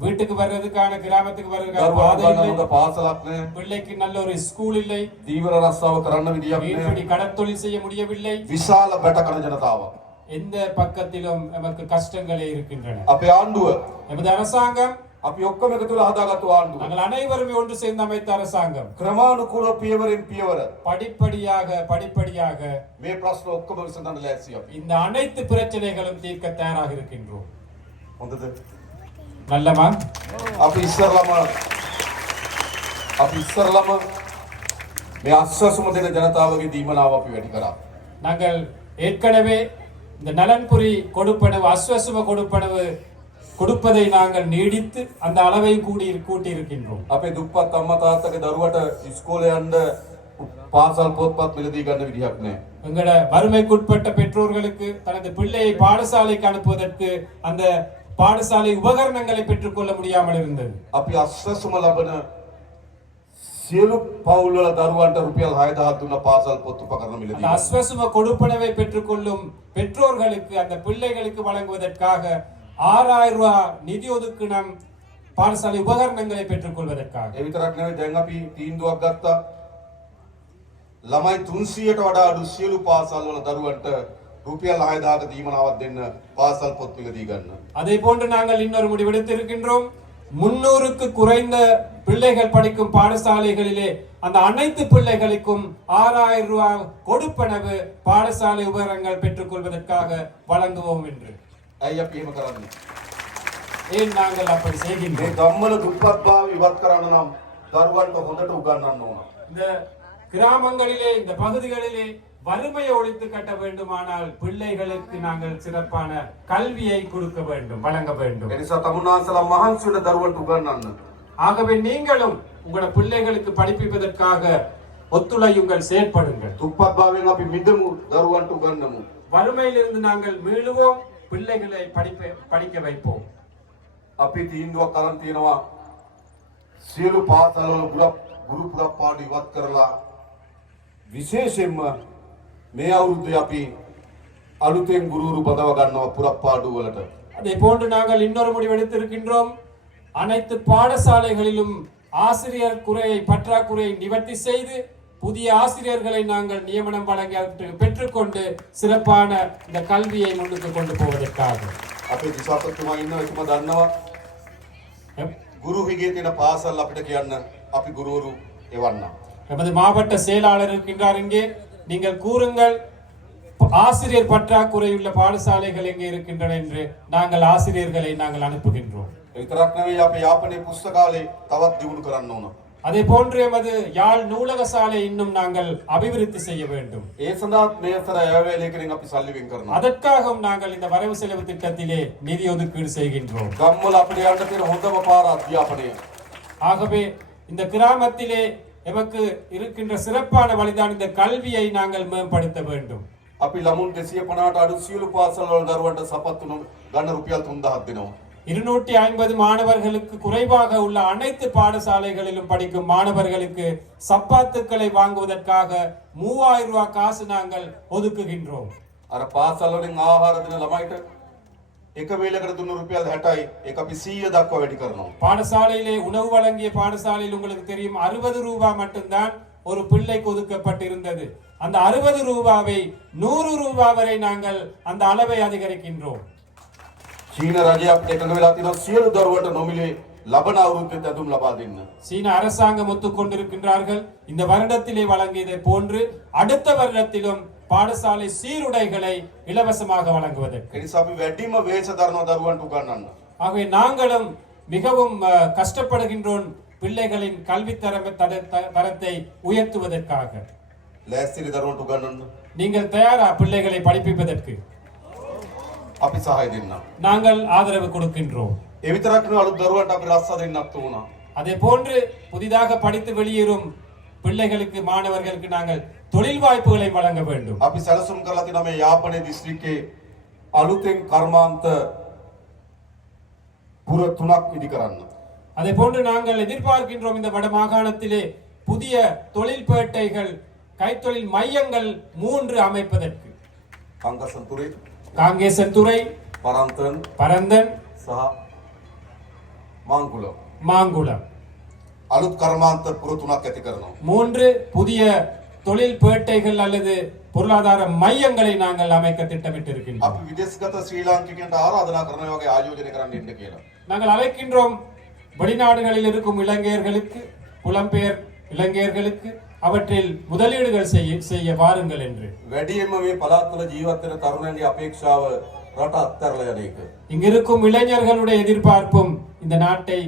வீட்டுக்கு வர்றதுக்கான கிராமத்துக்கு வர்றதுக்கான දරුවන්ට பாதை ගන්න இல்லை, හොඳ පාසලක් නැහැ. பிள்ளைக்கு நல்ல ஒரு ஸ்கூல் இல்லை, දීවර රස්සාව කරන්න විදියක් மீன்பிடி නැහැ. கடற்தொழில் செய்ய முடியவில்லை. විශාල බැටකන ජනතාවක්. எந்த பக்கத்திலும் நமக்கு கஷ்டங்களே இருக்கின்றன. අපේ ආණ්ඩුව எமது அரசாங்கம், අපි ඔක්කොම එකතු වෙලා හදාගත්තු ආණ්ඩුව. நாங்கள் அனைவருமே ஒன்று சேர்ந்து அமைத்த அரசாங்கம் ක්‍රමානුකූල පියවරෙන් පියවර படிப்படியாக මේ ප්‍රශ්න ඔක්කොම විසඳන්න ලෑස්ති අපි. இந்த அனைத்து பிரச்சனைகளும் தீர்க்க தயாராக இருக்கின்றோம். හොඳද? நல்லமா? අපි ඉස්සරලම මේ අස්වැසුම දෙන ජනතාවගේ දීමනාව අපි වැඩි කරා. நாங்கள் ஏற்கனவே இந்த நலன்புரி கொடுப்பனவு, அஸ்வசும கொடுப்பனவு கொடுப்பதை நாங்கள் நீடித்து அந்த அளவை கூட்டி இருக்கின்றோம். අපේ දුප්පත් අම්මා තාත්තගේ දරුවට ඉස්කෝලේ යන්න පාසල් පොත්පත් මිලදී ගන්න විදිහක් නැහැ. எங்களோட வறுமைக்குட்பட்ட பெற்றோர்களுக்கு தனது பிள்ளையை பாடசாலைக்கு அனுப்புவதற்கு அந்த பாடசாலை உபகரணங்களை பெற்றுக்கொள்ள முடியாமல் இருந்தது. අපි අස්වැසුම ලබන සියලු පවුල් වල දරුවන්ට රුපියල් 6000ක් දුන්න පාසල් පොත් උපකරණ அந்த මිලදී. அஸ்வசும கொடுப்பனவை பெற்றுக்கொள்ளும் பெற்றோர்களுக்கு அந்த பிள்ளைகளுக்கு வழங்குவதற்காக 6000 ரூபாய் நிதி ஒதுக்கினம் பாடசாலை உபகரணங்களை பெற்றுக்கொள்வதற்காக. ඒ විතරක් නෙවෙයි දැන් අපි තීන්දුවක් ගත්තා. ළමයි 300ට වඩා අඩු සියලු පාසල් වල දරුවන්ට රුපියල් 6000ක දීමනාවක් දෙන්න පාසල් පොත් මිලදී ගන්න. அதே போன்று நாங்கள் இன்னொரு முடிவெடுத்திருக்கின்றோம். 300க்கு குறைந்த பிள்ளைகள் படிக்கும் பாடசாலைகளிலே அந்த அனைத்து பிள்ளைகளுக்கும் 6000 ரூபாய் கொடுப்பனவு பாடசாலை உபகரணங்கள் பெற்றுக்கொள்வதற்காக வழங்குவோம் என்று. ඇයි අපි එහෙම කරන්නේ? ஏன் நாங்கள் அப்படி මේ செய்கின்றோம்? ගම්වල දුප්පත්භාව ඉවත් කරන්න නම් දරුවන්ට හොඳට උගන්වන්න ඕන. இந்த கிராமங்களிலே, இந்த பகுதிகளிலே வறுமையை ஒழித்து கட்ட வேண்டுமானால் பிள்ளைகளுக்கு நாங்கள் சிறப்பான கல்வியை கொடுக்க வேண்டும், வழங்க வேண்டும். ඒ නිසා තමුන්නාන්සලා මහන්සි වෙන දරුවන්ට උගන්වන්න. ஆகவே நீங்களும் உங்களோட பிள்ளைகளுக்கு படிப்பிப்பதற்காக ஒத்துழையுங்கள், செயற்படுங்கள். දුප්පත්භාවයෙන් අපි මිදමු දරුවන්ට උගන්වමු. வறுமையிலிருந்து நாங்கள் மீளுவோம், பிள்ளைகளை படிக்க வைப்போம். අපි තීන්දුවක් අරන් තියෙනවා සියලු පාසල්වල ගුරු පුරප්පාඩු ඉවත් කරලා විශේෂයෙන්ම මේ අවුරුද්දේ අපි අලුතෙන් ගුරුවරු බදව ගන්නවා පුරප්පාඩු වලට. அதே போன்று நாங்கள் இன்னொரு முடிவெடுத்திருக்கின்றோம். அனைத்து பாடசாலைகளிலும் ஆசிரியர் பற்றாக்குறையை நிவர்த்தி செய்து புதிய ஆசிரியர்களை நாங்கள் நியமனம் வழங்கி பெற்றுக்கொண்டு சிறப்பான இந்த கல்வியை முன்னுக்கு கொண்டு போவதற்காக. අපේ දිසාපතිතුමා ඉන්නවා, එතුමා දන්නවා ගුරු හිගේ තියෙන පාසල් අපිට කියන්න අපි ගුරුවරු එවන්න. எமது மாவட்ட செயலாளர் இருக்கின்றார் இங்கே. நீங்கள் கூறுங்கள், ஆசிரியர் பற்றாக்குறை உள்ள பாடசாலைகள் எங்கே இருக்கின்றன என்று நாங்கள் ஆசிரியர்களை நாங்கள் அனுப்புகின்றோம். ඒ විතරක් නෙවෙයි අපි යාපනයේ පුස්තකාලේ තවත් දියුණු කරන්න ඕන. அதே போன்று எமது யாழ் நூலக சாலை இன்னும் நாங்கள் அபிவிருத்தி செய்ய வேண்டும். ඒ සඳහා මේතර ඇවැලේකෙන් අපි සල්ලි වෙන් කරනවා. அதற்காகவும் நாங்கள் இந்த வரவு செலவு திட்டத்திலே நிதி ஒதுக்கீடு செய்கின்றோம். ගම්වල අපිට යන්න තියෙන හොඳම පාර අධ්‍යාපනය. ஆகவே இந்த கிராமத்திலே எமக்கு இருக்கின்ற சிறப்பான வழிதான் இந்த கல்வியை நாங்கள் மேம்படுத்த வேண்டும். අපි ළමුන් 250ට අඩු සියලු පාසල් වල දරුවන්ට සපත්තු ගන්න රුපියල් 3000ක් දෙනවා. 250 மாணவர்களுக்கு குறைவாக உள்ள அனைத்து பாடசாலைகளிலும் படிக்கும் மாணவர்களுக்கு சப்பாத்துக்களை வாங்குவதற்காக 3000 ரூபாய் காசு நாங்கள் ஒதுக்குகின்றோம். අර පාසල් වලින් ආහාර දෙන ළමයිට එක වේලකට දුන්න රුපියල් 60යි ඒක අපි 100 දක්වා වැඩි කරනවා. பாடசாலையிலே உணவு வழங்கிய பாடசாலையில் உங்களுக்கு தெரியும் 60 ரூபாய் மட்டும்தான் ஒரு பிள்ளைக்கு ஒதுக்கப்பட்டிருந்தது. அந்த 60 ரூபாவை 100 ரூபாய் வரை நாங்கள் அந்த அளவை அதிகரிக்கின்றோம். චීන රජය අපිට එකඟ වෙලා තියෙනවා සියලු දරුවන්ට නොමිලේ ලබන අවුරුද්දේ ඇඳුම් ලබා දෙන්න. சீன அரசாங்கம் ஒத்துக்கொண்டிருக்கின்றார்கள். இந்த வருடத்திலே வழங்கியதை போன்று அடுத்த வருடத்திலும் பாடசாலை சீருடைகளை இலவசமாக வழங்குவதற்கு. ඒ නිසා අපි වැඩිම වේශ දරන දරුවන්ට උගන්වන්න. ஆகவே நாங்களும் மிகவும் கஷ்டப்படுகின்றோம் பிள்ளைகளின் கல்வி தரத்தை உயர்த்துவதற்காக. ලෑස්තිරි දරුවන්ට උගන්වන්න. நீங்கள் தயாரா பிள்ளைகளை படிப்பிப்பதற்கு? අපි සහාය දෙන්න. நாங்கள் ஆதரவு கொடுக்கின்றோம். ඒ විතරක් නෙවෙයි අලුත් දරුවන්ට අපි රස්සා දෙන්නත් උනා. அதே போன்று புதிதாக படித்து வெளியேறும் பிள்ளைகளுக்கு, மாணவர்களுக்கு நாங்கள் தொழில் வாய்ப்புகளை வழங்க வேண்டும். අපි සැලසුම් කරලා තියෙනවා මේ යාපනයේ දිස්ත්‍රික්කයේ අලුතෙන් කර්මාන්ත පුර 3ක් ඉදි කරන්න. அதே போன்று நாங்கள் எதிர்பார்க்கின்றோம் இந்த வட மாகாணத்திலே புதிய தொழில்பேட்டைகள் கைத்தொழில் மையங்கள் 3 அமைப்பதற்கு කංගසන්තුරේ காங்கேசன்துறை, පරන්තන් பரந்தன், සහ මාංකුලම් மாங்குளம் අලුත් කර්මාන්ත පුරතුනක් ඇති කරනවා. 3 புதிய தொழில்பேட்டைகள் அல்லது பொருளாதார மையங்களை நாங்கள் அமைக்க திட்டமிட்டிருக்கின்றோம். අපි විදේශගත ශ්‍රී ලාංකිකයන්ට ආරාධනා කරන වගේ ආයෝජනය කරන්න ඉන්න කියලා. நாங்கள் அழைக்கின்றோம் வெளிநாடுகளில் இருக்கும் இலங்கையர்களுக்கு, புலம்பெயர் இலங்கையர்களுக்கு அவற்றில் முதலீடுகள் செய்ய வாருங்கள் என்று. වැඩියෙන්ම මේ පළාත් වල ජීවත් වෙන තරුණයන්ගේ අපේක්ෂාව රට අත්හැරලා යන එක. இங்கிருக்கும் இளைஞர்களுடைய எதிர்பார்ப்பும் இந்த நாட்டை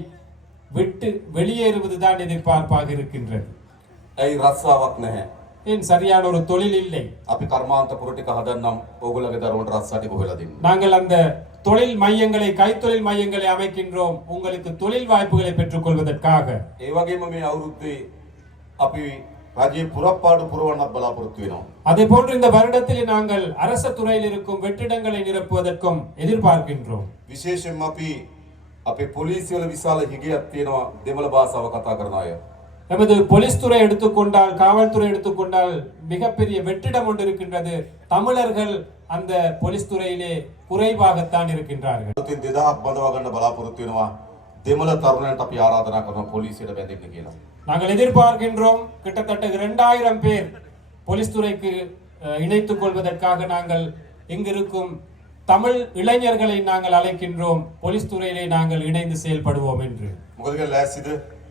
விட்டு வெளியேறுவதுதான் எதிர்பார்ப்பாக இருக்கின்றது. ඇයි රස්සාවක් නැහැ? ஏன் சரியான ஒரு தொழில் இல்லை. අපි කර්මාන්ත පුර ටික හදන්නම් ඕගොල්ලෝගේ දරුවන්ට රස්සා ටික හොයලා දෙන්න. நாங்கள் அந்த தொழில் மையங்களை, கைத்தொழில் மையங்களை அமைக்கின்றோம் உங்களுக்கு தொழில் வாய்ப்புகளை பெற்றுக் கொள்வதற்காக. ඒ වගේම මේ අවුරුද්දේ අපි රජයේ පුරප්පාඩු පුරවන්නත් බලාපොරොත්තු වෙනවා. அதே போன்று இந்த வருடத்தில் நாங்கள் அரச துறையில் இருக்கும் வெற்றிடங்களை நிரப்புவதற்கும் எதிர்பார்க்கின்றோம். විශේෂයෙන්ම අපි අපේ පොලිසිය වල විශාල හිගයක් තියෙනවා දෙමළ භාෂාව කතා කරන අය. நமது போலீஸ் துறை எடுத்துக்கொண்டால், காவல்துறை எடுத்துக்கொண்டால் மிகப்பெரிய வெற்றிடம் ஒன்று இருக்கின்றது. தமிழர்கள் அந்த போலீஸ் துறையிலே குறைவாகத்தான் இருக்கின்றார்கள். අලුතින් 2000ක් බඳවා ගන්න බලාපොරොත්තු වෙනවා. දෙමළ තරුණයන්ට අපි ආරාධනා කරනවා පොලිසියට බැඳෙන්න කියලා. நாங்கள் எதிர்பார்க்கின்றோம் கிட்டத்தட்ட 2000 பேர் போலீஸ் துறைக்கு இணைத்துக் கொள்வதற்காக நாங்கள் இங்கிருக்கும் தமிழ் இளைஞர்களை நாங்கள் அழைக்கின்றோம். போலீஸ் துறையிலே நாங்கள் இணைந்து செயல்படுவோம் என்று. මොකද කියලා ලෑස්තිද?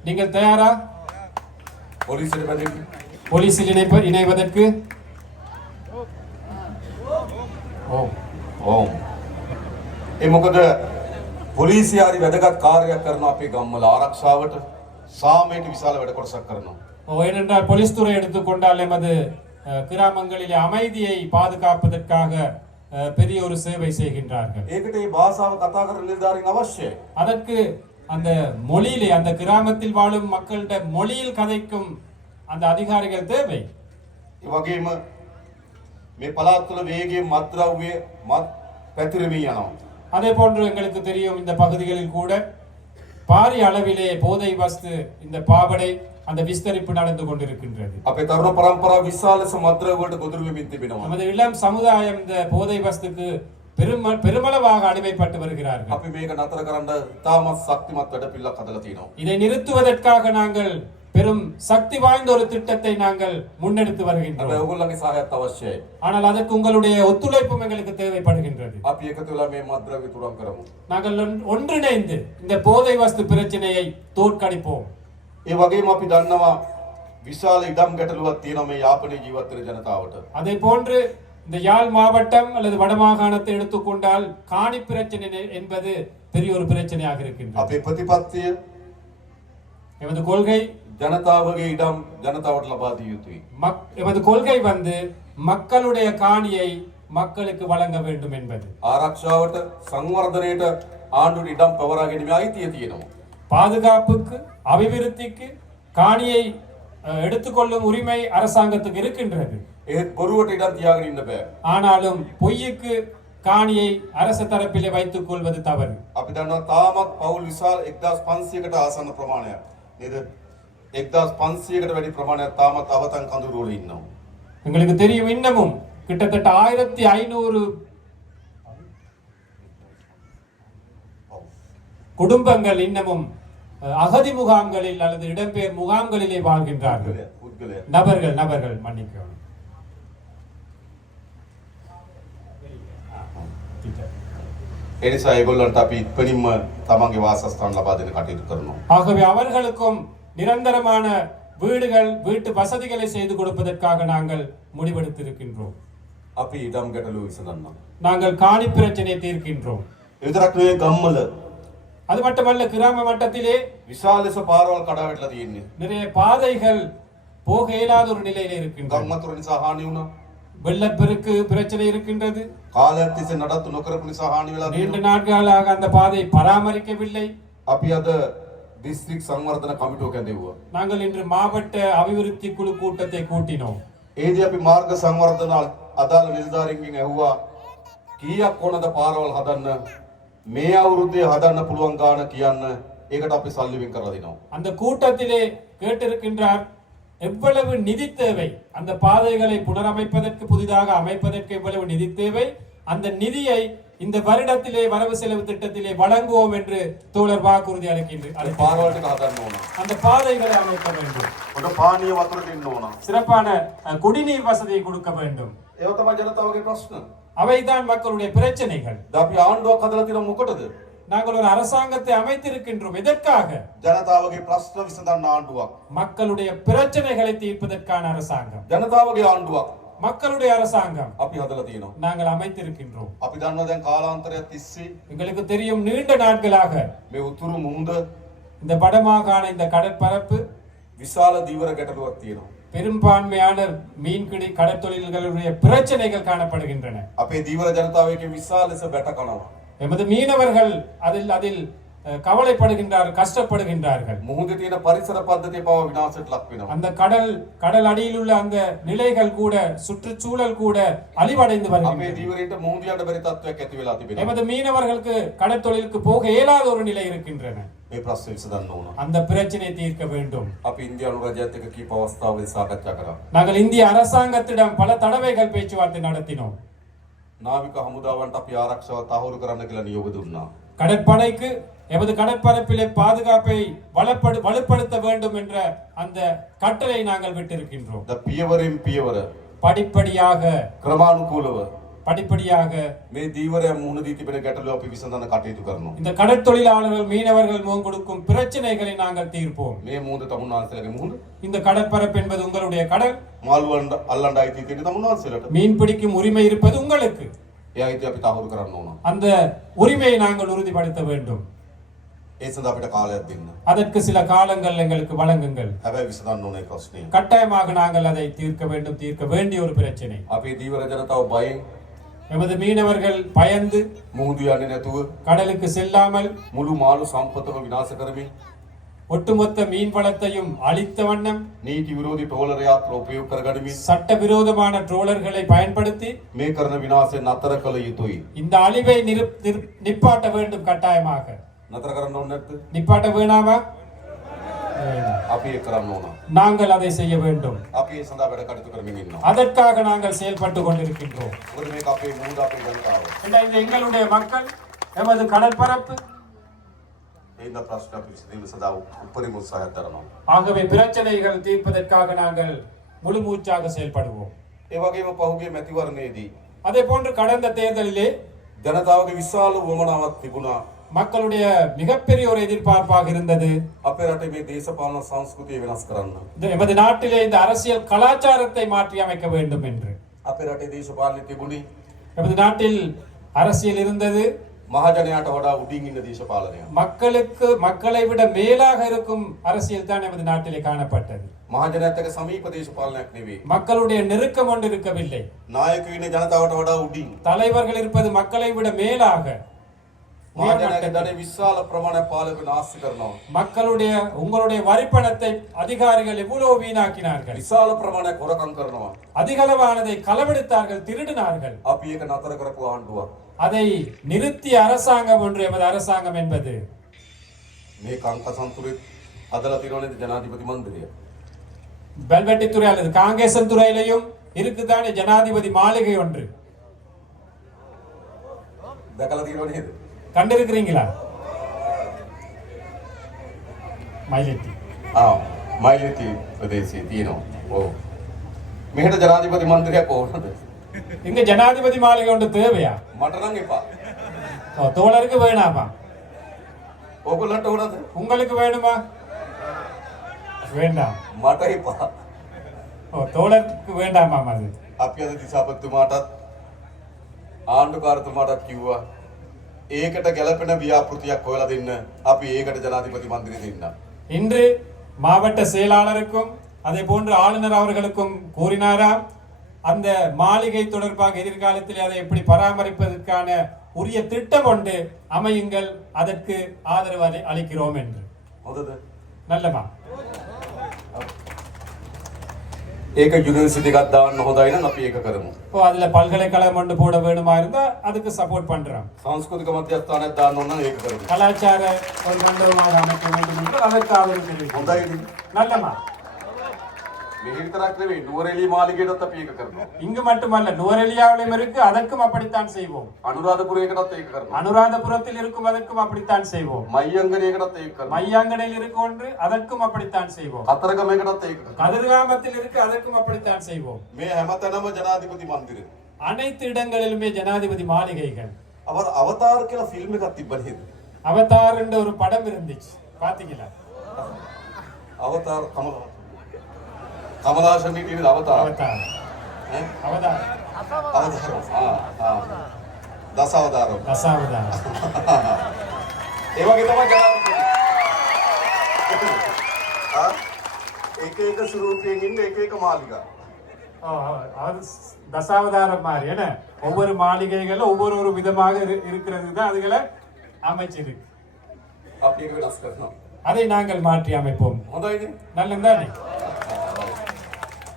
நீங்கள் தயாரா පොලිසියට බැඳෙන්න? போலீஸில் இணைவதற்கு? ඔව්. ඒ මොකද පොලිසිය හරි වැදගත් කාර්යයක් කරනවා අපේ ගම්වල ආරක්ෂාවට, සාමයට විශාල වැඩ කොටසක් කරනවා. ஏனென்றால் போலீஸ் துறை எடுத்துக்கொண்டால் எமது கிராமங்களிலே அமைதியை பாதுகாப்பதற்காக பெரிய ஒரு சேவை செய்கின்றார்கள். ඒකට මේ භාෂාව කතා කරන නිලධාරීන් අවශ්‍යයි. அதற்கு அந்த மொழியிலே, அந்த கிராமத்தில் வாழும் மக்களிட மொழியில் கதைக்கும் அந்த அதிகாரிகள் தேவை. ඒ වගේම මේ පළාත් වල වේගයෙන් මත්ද්‍රව්‍ය පැතිරෙමින් යනවා. அதே போன்று எங்களுக்கு தெரியும் இந்த பகுதிகளில் கூட பாரிய அளவிலே போதை வஸ்து, இந்த பாவடை, அந்த விஸ்தரிப்பு நடந்து கொண்டிருக்கின்றது. අපේ තරුණ පරම්පරාව විශාල ලෙස මත්ද්‍රව්‍ය වලට ගොදුරු වෙමින් තිබෙනවා. நமது இளம் சமுதாயம் இந்த போதை வஸ்துக்கு பெருமளவாக அடிமைப்பட்டு வருகிறார்கள். අපි මේක නතර කරන්න තාමත් ශක්තිමත් වැඩපිළිවෙලක් හදලා තියෙනවා. இதை நிறுத்துவதற்காக நாங்கள் பெரும் சக்தி வாய்ந்த ஒரு திட்டத்தை நாங்கள் முன்னெடுத்து வருகின்றோம். හැබැයි ඔයගොල්ලන්ගේ සහායත් අවශ්‍යයි. ஆனால் அதற்கு உங்களுடைய ஒத்துழைப்பும் எங்களுக்கு தேவைப்படுகின்றது. අපි එකතු වෙලා මේ මත්ද්‍රව්‍ය තුරන් කරමු. நாங்கள் ஒன்றிணைந்து இந்த போதை வஸ்து பிரச்சனையை தோற்கடிப்போம். ඒ වගේම අපි දන්නවා විශාල ඉඩම් ගැටලුවක් තියෙනවා මේ යාපනයේ ජීවත් වෙන ජනතාවට. அதே போன்று இந்த யாழ் மாவட்டம் அல்லது வடமாகாணத்தை எடுத்துக்கொண்டால் காணி பிரச்சனை என்பது பெரிய ஒரு பிரச்சனையாக இருக்கின்றது. අපේ ප්‍රතිපත්තිය எமது கொள்கை ජනතාවගේ ඉඩම් ජනතාවට ලබා දිය යුතුයි. எமது கொள்கை மக்களுடைய காணியை மக்களுக்கு வழங்க வேண்டும் என்பது. ආරක්ෂාවට සංවර්ධනයට ආණ්ඩුවට ඉඩම් පවරා ගැනීමේ අයිතිය තියෙනවා. பாதுகாப்புக்கு, அபிவிருத்திக்கு காணியை எடுத்துக்கொள்ளும் உரிமை அரசாங்கத்துக்கு இருக்கின்றது. ඒත් බොරුවට ඉඩම් තියාගෙන ඉන්න බෑ. ஆனாலும் பொய்யுக்கு காணியை அரசு தரப்பிலே வைத்துக் கொள்வது தவறு. අපි දන්නවා තාමත් පවුල් විශාල 1500කට ආසන්න ප්‍රමාණයක් නේද? 1500කට වැඩි ප්‍රමාණයක් තාමත් අවතන් කඳුරු වල ඉන්නවා. உங்களுக்கு தெரியும் இன்னமும் கிட்டத்தட்ட 1500 குடும்பங்கள் இன்னமும் அகதி முகாம்களில் அல்லது இடம்பெயர் முகாம்களிலே வாழ்கின்றார்கள். நபர்கள் மன்னிக்கவும். ඒ නිසා ඒගොල්ලන්ට අපි ඉක්මනින්ම තමන්ගේ වාසස්ථාන ලබා දෙන්න කටයුතු කරනවා. ஆகவே அவர்களுக்கும் நிரந்தரமான வீடுகள், வீட்டு வசதிகளை செய்து கொடுப்பதற்காக நாங்கள் முடிவெடுத்திருக்கின்றோம். අපි ඉඩම් ගැටලුව විසඳන්නම්. நாங்கள் காணி பிரச்சனையை தீர்க்கின்றோம். විතරක් නෙවෙයි ගම්වල அது மட்டுமல்ல, கிராம மட்டத்திலே විශාල ලෙස පාරවල් කඩා වැටලා තියෙන්නේ. நிறைய பாதைகள் போக இயலாத ஒரு நிலையில இருக்கின்றன. ගම් වතුර නිසා හානි වුණා. வெள்ளப்பெருக்கு பிரச்சனை இருக்கின்றது. කාලයක් තිස්සේ නඩත්තු නොකරපු නිසා හානි වෙලා நீண்ட තියෙනවා. நாட்களாக அந்த பாதை பராமரிக்கவில்லை. අපි අද දිස්ත්‍රික් සංවර්ධන කමිටුවක් ඇඳෙව්වා. நாங்கள் இன்று மாவட்ட அபிவிருத்தி குழு கூட்டத்தை கூட்டினோம். ඒදී අපි මාර්ග සංවර්ධන අදාළ නිලධාරීන්ගෙන් ඇහුවා කීයක් ඕනද පාරවල් හදන්න, මේ අවුරුද්දේ හදන්න පුළුවන් ගාන කියන්න. ඒකට අපි සල්ලි වෙන් කරලා දෙනවා. அந்த கூட்டத்திலே கேட்டிருக்கின்றார், எவ்வளவு நிதி தேவை, அந்த பாதைகளை புனரமைப்பதற்கு புதிதாக அமைப்பதற்கு எவ்வளவு நிதி தேவை, அந்த நிதியை இந்த வருடத்திலே வரவு செலவு திட்டத்திலே வழங்குவோம் என்று தோழர் வாக்குறுதி அளிக்கின்றார். පාරවලට හදන්න ඕන. அந்த பாதைகளை அமைக்க வேண்டும். ඔන්න පානීය වතුර දෙන්න ඕන. சிறப்பான குடிநீர் வசதியை கொடுக்க வேண்டும். ඒව තමයි ජනතාවගේ ප්‍රශ්න. அவைதான் மக்களுடைய பிரச்சனைகள். දැන් අපි ආණ්ඩුවක් හදලා තියෙන මොකටද? நாங்கள் ஒரு அரசாங்கத்தை அமைத்திருக்கின்றோம். எதற்காக? ජනතාවගේ ප්‍රශ්න විසඳන්න ආණ්ඩුවක්. மக்களுடைய பிரச்சனைகளை தீர்ப்பதற்கான அரசாங்கம். ජනතාවගේ ආණ්ඩුවක් மக்களுடைய அரசாங்கம் අපි හදලා තියෙනවා. நாங்கள் அமைத்திருக்கின்றோம். අපි දන්නවා දැන් කාලාන්තරයක් තිස්සේ எங்களுக்கு தெரியும், நீண்ட நாட்களாக මේ උතුරු මුහුද இந்த வடமாகாண இந்த கடற்பரப்பு විශාල දීවර ගැටලුවක් තියෙනවා. பெரும்பான்மையான மீன்பிடி கடற்தொழில்களுடைய பிரச்சனைகள் காணப்படுகின்றன. අපේ දීවර ජනතාව එකේ විශාල ලෙස බැට කනවා. எமது மீனவர்கள் அதில் கவலைப்படுகின்றார்கள், கஷ்டப்படுகின்றார்கள். මුහුදේ තියෙන පරිසර පද්ධතිය පව විනාශයට ලක් වෙනවා. அந்த கடல் அடியில் உள்ள அந்த நிலைகள் கூட, சுற்றுச்சூழல் கூட அழிவடைந்து අපේ வருகின்றன. දීවරේට මුහුද යන්න බැරි තත්ත්වයක් ඇති වෙලා තිබෙනවා. எமது மீனவர்களுக்கு கடற்தொழிலுக்கு போக இயலாத ஒரு நிலை இருக்கின்றன. මේ ප්‍රශ්න විසඳන්න ඕන. அந்த பிரச்சனையை தீர்க்க வேண்டும். අපි ඉන්දියානු රජයත් එක්ක කීප අවස්ථාවලදී සාකච්ඡා කරා. நாங்கள் இந்திய அரசாங்கத்திடம் பல தடவைகள் பேச்சுவார்த்தை நடத்தினோம். නාවික හමුදාවන්ට අපි ආරක්ෂාව තහවුරු කරන්න කියලා නියෝග දුන්නා. கடற்படைக்கு எமது கடற்பரப்பிலே பாதுகாப்பை வலுப்படுத்த வேண்டும் என்ற அந்த கட்டளை நாங்கள் விட்டிருக்கின்றோம். ද පියවරෙන් පියවර படிப்படியாக ක්‍රමානුකූලව මේ දීවරයන් මුහුණ දී තිබෙන ගැටලුව අපි විසඳන්න කටයුතු කරනවා. இந்த கடற்தொழிலாளர்கள் மீனவர்கள் முகம் கொடுக்கும் பிரச்சனைகளை நாங்கள் தீர்ப்போம். මේ මුහුද තමුන්වහන්සේලාගේ මුහුද இந்த கடற்பரப்பு என்பது உங்களுடைய கடல். මාළුවන් අල්ලන්න අයිති තියෙන තමුන්වහන්සේලාට. மீன் பிடிக்கும் உரிமை இருப்பது உங்களுக்கு. ඒ අයිතිය අපි තහවුරු කරන්න ඕන. அந்த உரிமையை நாங்கள் உறுதிப்படுத்த வேண்டும். ඒ සඳහා අපිට කාලයක් දෙන්න. அதற்கு சில காலங்கள் எங்களுக்கு வழங்குங்கள். හැබැයි විසඳන්න ඕනේ ප්‍රශ්නේ. கட்டாயமாக நாங்கள் அதை தீர்க்க வேண்டிய ஒரு பிரச்சனை. අපේ දීවර ජනතාව බයෙන් எமது மீனவர்கள் பயந்து මුහුදු යන්නේ නැතුව கடலுக்கு செல்லாமல் මුළු මාළු සම්පතම විනාශ කරමින් ஒட்டுமொத்த மீன் வளத்தையும் அழித்த வண்ணம் නීති විරෝධී ට්‍රෝලර් යාත්‍රා උපයෝග කරගනිමින් சட்டவிரோதமான ட்ரோலர்களை பயன்படுத்தி මේ කරන විනාශය නතර කළ යුතුයි. இந்த அழிவை நிப்பாட்ட வேண்டும். கட்டாயமாக නතර කරන්න ඕනේ නැද්ද? நிப்பாட்ட வேணாமா? අපි ඒක කරන්න ඕන. நாங்கள் அதை செய்ய வேண்டும். අපි ඒ සඳහා වැඩ කටයුතු කරමින් ඉන්නවා. அதற்காக நாங்கள் செயல்பட்டு கொண்டிருக்கின்றோம். මොකද මේක අපේ මුහුද අපේ ජනතාව. இந்த எங்களுடைய மக்கள், எமது கடற்பரப்பு. ඒ ඉඳ ප්‍රශ්න අපි විසඳීම සඳහා උපරිම උත්සාහයක් දරනවා. ஆகவே பிரச்சனைகள் தீர்ப்பதற்காக நாங்கள் முழு மூச்சாக செயல்படுவோம். ඒ වගේම පහුගිය මැතිවරණයේදී அதே போன்று கடந்த தேர்தலிலே ජනතාවගේ විශාල වමනාවක් තිබුණා. மக்களுடைய மிகப்பெரிய ஒரு எதிர்பார்ப்பாக இருந்தது, අපේ රටේ මේ දේශපාලන සංස්කෘතිය වෙනස් කරන්න. எமது நாட்டிலே இந்த அரசியல் கலாச்சாரத்தை மாற்றி அமைக்க வேண்டும் என்று. අපේ රටේ දේශපාලනය තිබුණේ எமது நாட்டில் அரசியல் இருந்தது, මහජනයාට වඩා උඩින් ඉන්න දේශපාලනයක්. மக்களை விட மேலாக இருக்கும் அரசியல் தான் எமது நாட்டிலே காணப்பட்டது. මහජනයාත් එක්ක සමීප දේශපාලනයක් නෙවෙයි. மக்களுடைய நெருக்கம் ஒன்று இருக்கவில்லை. නායකයෝ ඉන්නේ ජනතාවට වඩා උඩින්. தலைவர்கள் இருப்பது மக்களை விட மேலாக. මහජනයාගේ ධනෙ විශාල ප්‍රමාණයක් පාලක නාස්ති කරනවා. உங்களுடைய வரிப்பணத்தை அதிகாரிகள் எவ்வளவு வீணாக்கினார்கள். විශාල ප්‍රමාණයක් හොරකම් කරනවා. அதிகளவானதை களவெடுத்தார்கள், திருடினார்கள். අපි ඒක නතර කරපු ආණ්ඩුවක්. அதை நிறுத்திய அரசாங்கம் ஒன்று எமது அரசாங்கம் என்பது. මේ කංක සම්තුරේ හදලා තියෙනවනේ ජනාධිපති මන්දිරය. பெல்வெட்டித்துறை அல்லது காங்கேசன் துறையிலையும் இருக்குதானே ஜனாதிபதி மாளிகை ஒன்று. දැකලා තියෙනව නේද? கண்டிருக்கிறீங்களா? மயிலட்டி. මයිලිති ප්‍රදේශයේ තියෙනවා. ඔව්. මෙහෙට ජනාධිපති මන්දිරයක් ඕනද? இங்க ஜனாதிபதி மாளிகை ஒன்று தேவையா? මට නම් එපා. தோழருக்கு வேணாமா? ඕගොල්ලන්ට ඕනද? உங்களுக்கு வேணுமா? வேண்டாம். මට එපා. தோழருக்கு வேண்டாமா அது? අපි අද දිසාපතිතුමාටත් ආණ්ඩුකාරතුමාටත් කිව්වා ඒකට ගැළපෙන ව්‍යාපෘතියක් හොයලා දෙන්න. අපි ඒකට ජනාධිපති මන්දිරය දෙන්න. இன்று மாவட்ட செயலாளருக்கும் அதே போன்று ஆளுநர் அவர்களுக்கும் கூறினாராம், அந்த மாளிகை தொடர்பாக எதிர்காலத்தில் அதை எப்படி பராமரிப்பதற்கான உரிய திட்டம் ஒன்று அமையுங்கள், அதற்கு ஆதரவு அளிக்கிறோம் என்று. හොඳද? நல்லமா? ඒක යුනිවර්සිටි එකක් දාන්න හොඳයි නම් අපි ඒක කරමු. அதுல பல்கலைக்கழகம் ஒன்று போட வேணுமா இருந்தா அதுக்கு சப்போர்ட் பண்றோம். සංස්කෘතික මධ්‍යස්ථානයක් දාන්න ඕන නම් ඒක කරමු. கலாச்சார ஒரு மண்டபமாக அமைக்க வேண்டும் என்று அதற்கு ஆதரவு தெரிவிக்கிறோம். හොඳයිනේ. நல்லமா? මෙහි විතරක් නෙවෙයි නුවරඑළිය මාලිගයටත් අපි ඒක කරනවා. இங்கு மட்டுமல்ல நுவரெலியாவிலும் இருக்கு, அதற்கும் அப்படித்தான் செய்வோம். අනුරාධපුරයකටත් ඒක කරනවා. அனுராதபுரத்தில் இருக்கும் அதற்கும் அப்படித்தான் செய்வோம். මයංගනයකටත් ඒක කරනවා. மையாங்கடையில் இருக்கு ஒன்று, அதற்கும் அப்படித்தான் செய்வோம். කතරගමයකටත් ඒක කරනවා. கதிர்காமத்தில் இருக்கு, அதற்கும் அப்படித்தான் செய்வோம். මේ හැමතැනම ජනාධිපති මන්දිරය. அனைத்து இடங்களிலுமே ஜனாதிபதி மாளிகைகள். අවතාර කියලා ෆිල්ම් එකක් තිබ්බ නේද? அவதார் என்ற ஒரு படம் இருந்துச்சு, பாத்தீங்களா? අවතාර කමලාසන් කියන අවතාර. அவதார் ඈ? அவதார் අවතාර. දසවතාර. தசாவதார். ඒ වගේ තමයි ජනාධිපති. එක එක ස්වරූපයෙන් ඉන්න එක එක මාලිගා. அது தசாவதாரம் மாதிரி என்ன, ஒவ்வொரு மாளிகைகளும் ஒவ்வொரு ஒரு விதமாக இருக்கிறது தான் அதுகளை அமைச்சிருக்கு. අපි ඒක වෙනස් කරනවා. அதை நாங்கள் மாற்றி அமைப்போம். හොඳයිනේ. நல்லதானே?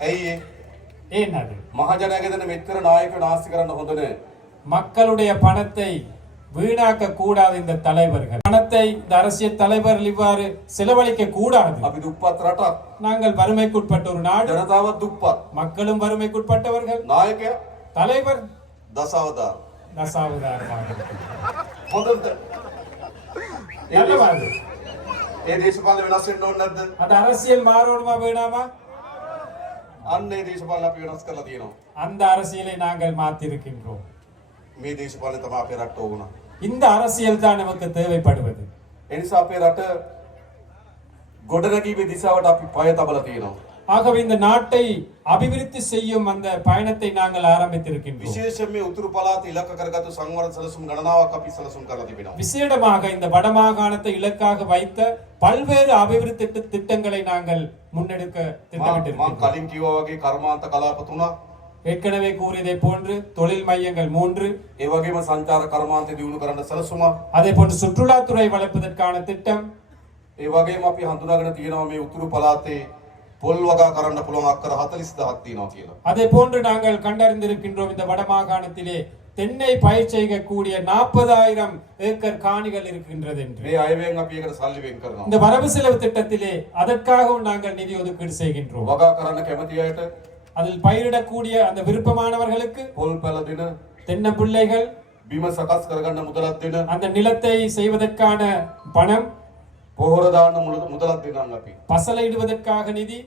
ඇයි ඒ? ஏன் அது මහජනයාගේ දෙන මෙච්චර නායකයෝ නාස්ති කරන්න හොඳ නෑ. மக்களுடைய பணத்தை வீணாக்க கூடாது. இந்த தலைவர்கள் பணத்தை இந்த அரசியல் தலைவர்கள் இவ்வாறு செலவழிக்க கூடாது. අපි දුප්පත් රටක්. நாங்கள் வறுமைக்குட்பட்ட ஒரு நாடு, ජනතාවත් දුප්පත්. மக்களும் வறுமைக்குட்பட்டவர்கள். නායකයා தலைவர் දසවතාර. தசாவதாரமாக. හොඳද? நல்லவாது. ඒ දේශපාලන වෙනස් වෙන්න ඕනේ නැද්ද? அந்த அரசியல் மாறணுமா வேணாமா? අන්න ඒ දේශපාලන අපි වෙනස් කරලා තියෙනවා. அந்த அரசியலை நாங்கள் மாற்றிருக்கின்றோம். මේ දේශපාලන තමයි අපේ රටට ඕන. இந்த அரசியல் தான் நமக்கு தேவைப்படுவது. ඒ නිසා අපේ රට ගොඩනැගීමේ දිශාවට අපි පය තබලා තියෙනවා. ஆகவே இந்த நாட்டை அபிவிருத்தி செய்யும் அந்த பயணத்தை நாங்கள் ஆரம்பித்திருக்கின்றோம். විශේෂයෙන් මේ උතුරු පළාත ඉලක්ක කරගත්තු සංවර්ධන සැලසුම් ගණනාවක් අපි සැලසුම් කරලා තිබෙනවා. விசேடமாக இந்த வடமாகாணத்தை இலக்காக வைத்த பல்வேறு அபிவிருத்தி திட்டங்களை நாங்கள் முன்னெடுக்க මම திட்டமிட்டிருக்கிறோம். කලින් කිව්වා වගේ කර්මාන්ත කලාප තුනක්, ஏற்கனவே கூறியதை போன்று தொழில் மையங்கள் 3, ඒ වගේම සංචාර කර්මාන්තය දියුණු කරන්න සැලසුමක්, அதே போன்று சுற்றுலாத்துறை வளர்ப்பதற்கான திட்டம், ඒ වගේම අපි හඳුනාගෙන තියෙනවා මේ උතුරු පළාතේ පොල් වගා කරන්න පුළුවන් අක්කර 40000ක් තියෙනවා කියලා. அதே போன்று நாங்கள் கண்டறிந்திருக்கின்றோம் இந்த வடமாகாணத்திலே தென்னை பயிர் செய்யக்கூடிய 40,000 ஏக்கர் காணிகள் இருக்கின்றது என்று. මේ අයවෙන් අපි ඒකට සල්ලි වෙන් කරනවා. இந்த வரவு செலவு திட்டத்திலே அதற்காகவும் நாங்கள் நிதி ஒதுக்கீடு செய்கின்றோம். වගා කරන්න කැමති අයට அதில் பயிரிடக்கூடிய அந்த விருப்பமானவர்களுக்கு පොල් පැල දෙන, தென்னை பிள்ளைகள், බිම සකස් කරගන්න මුදලක් දෙන, அந்த நிலத்தை செய்வதற்கான பணம், පොහොර දාන්න මුදලක් දෙනවා අපි. பசலையிடுவதற்காக நிதி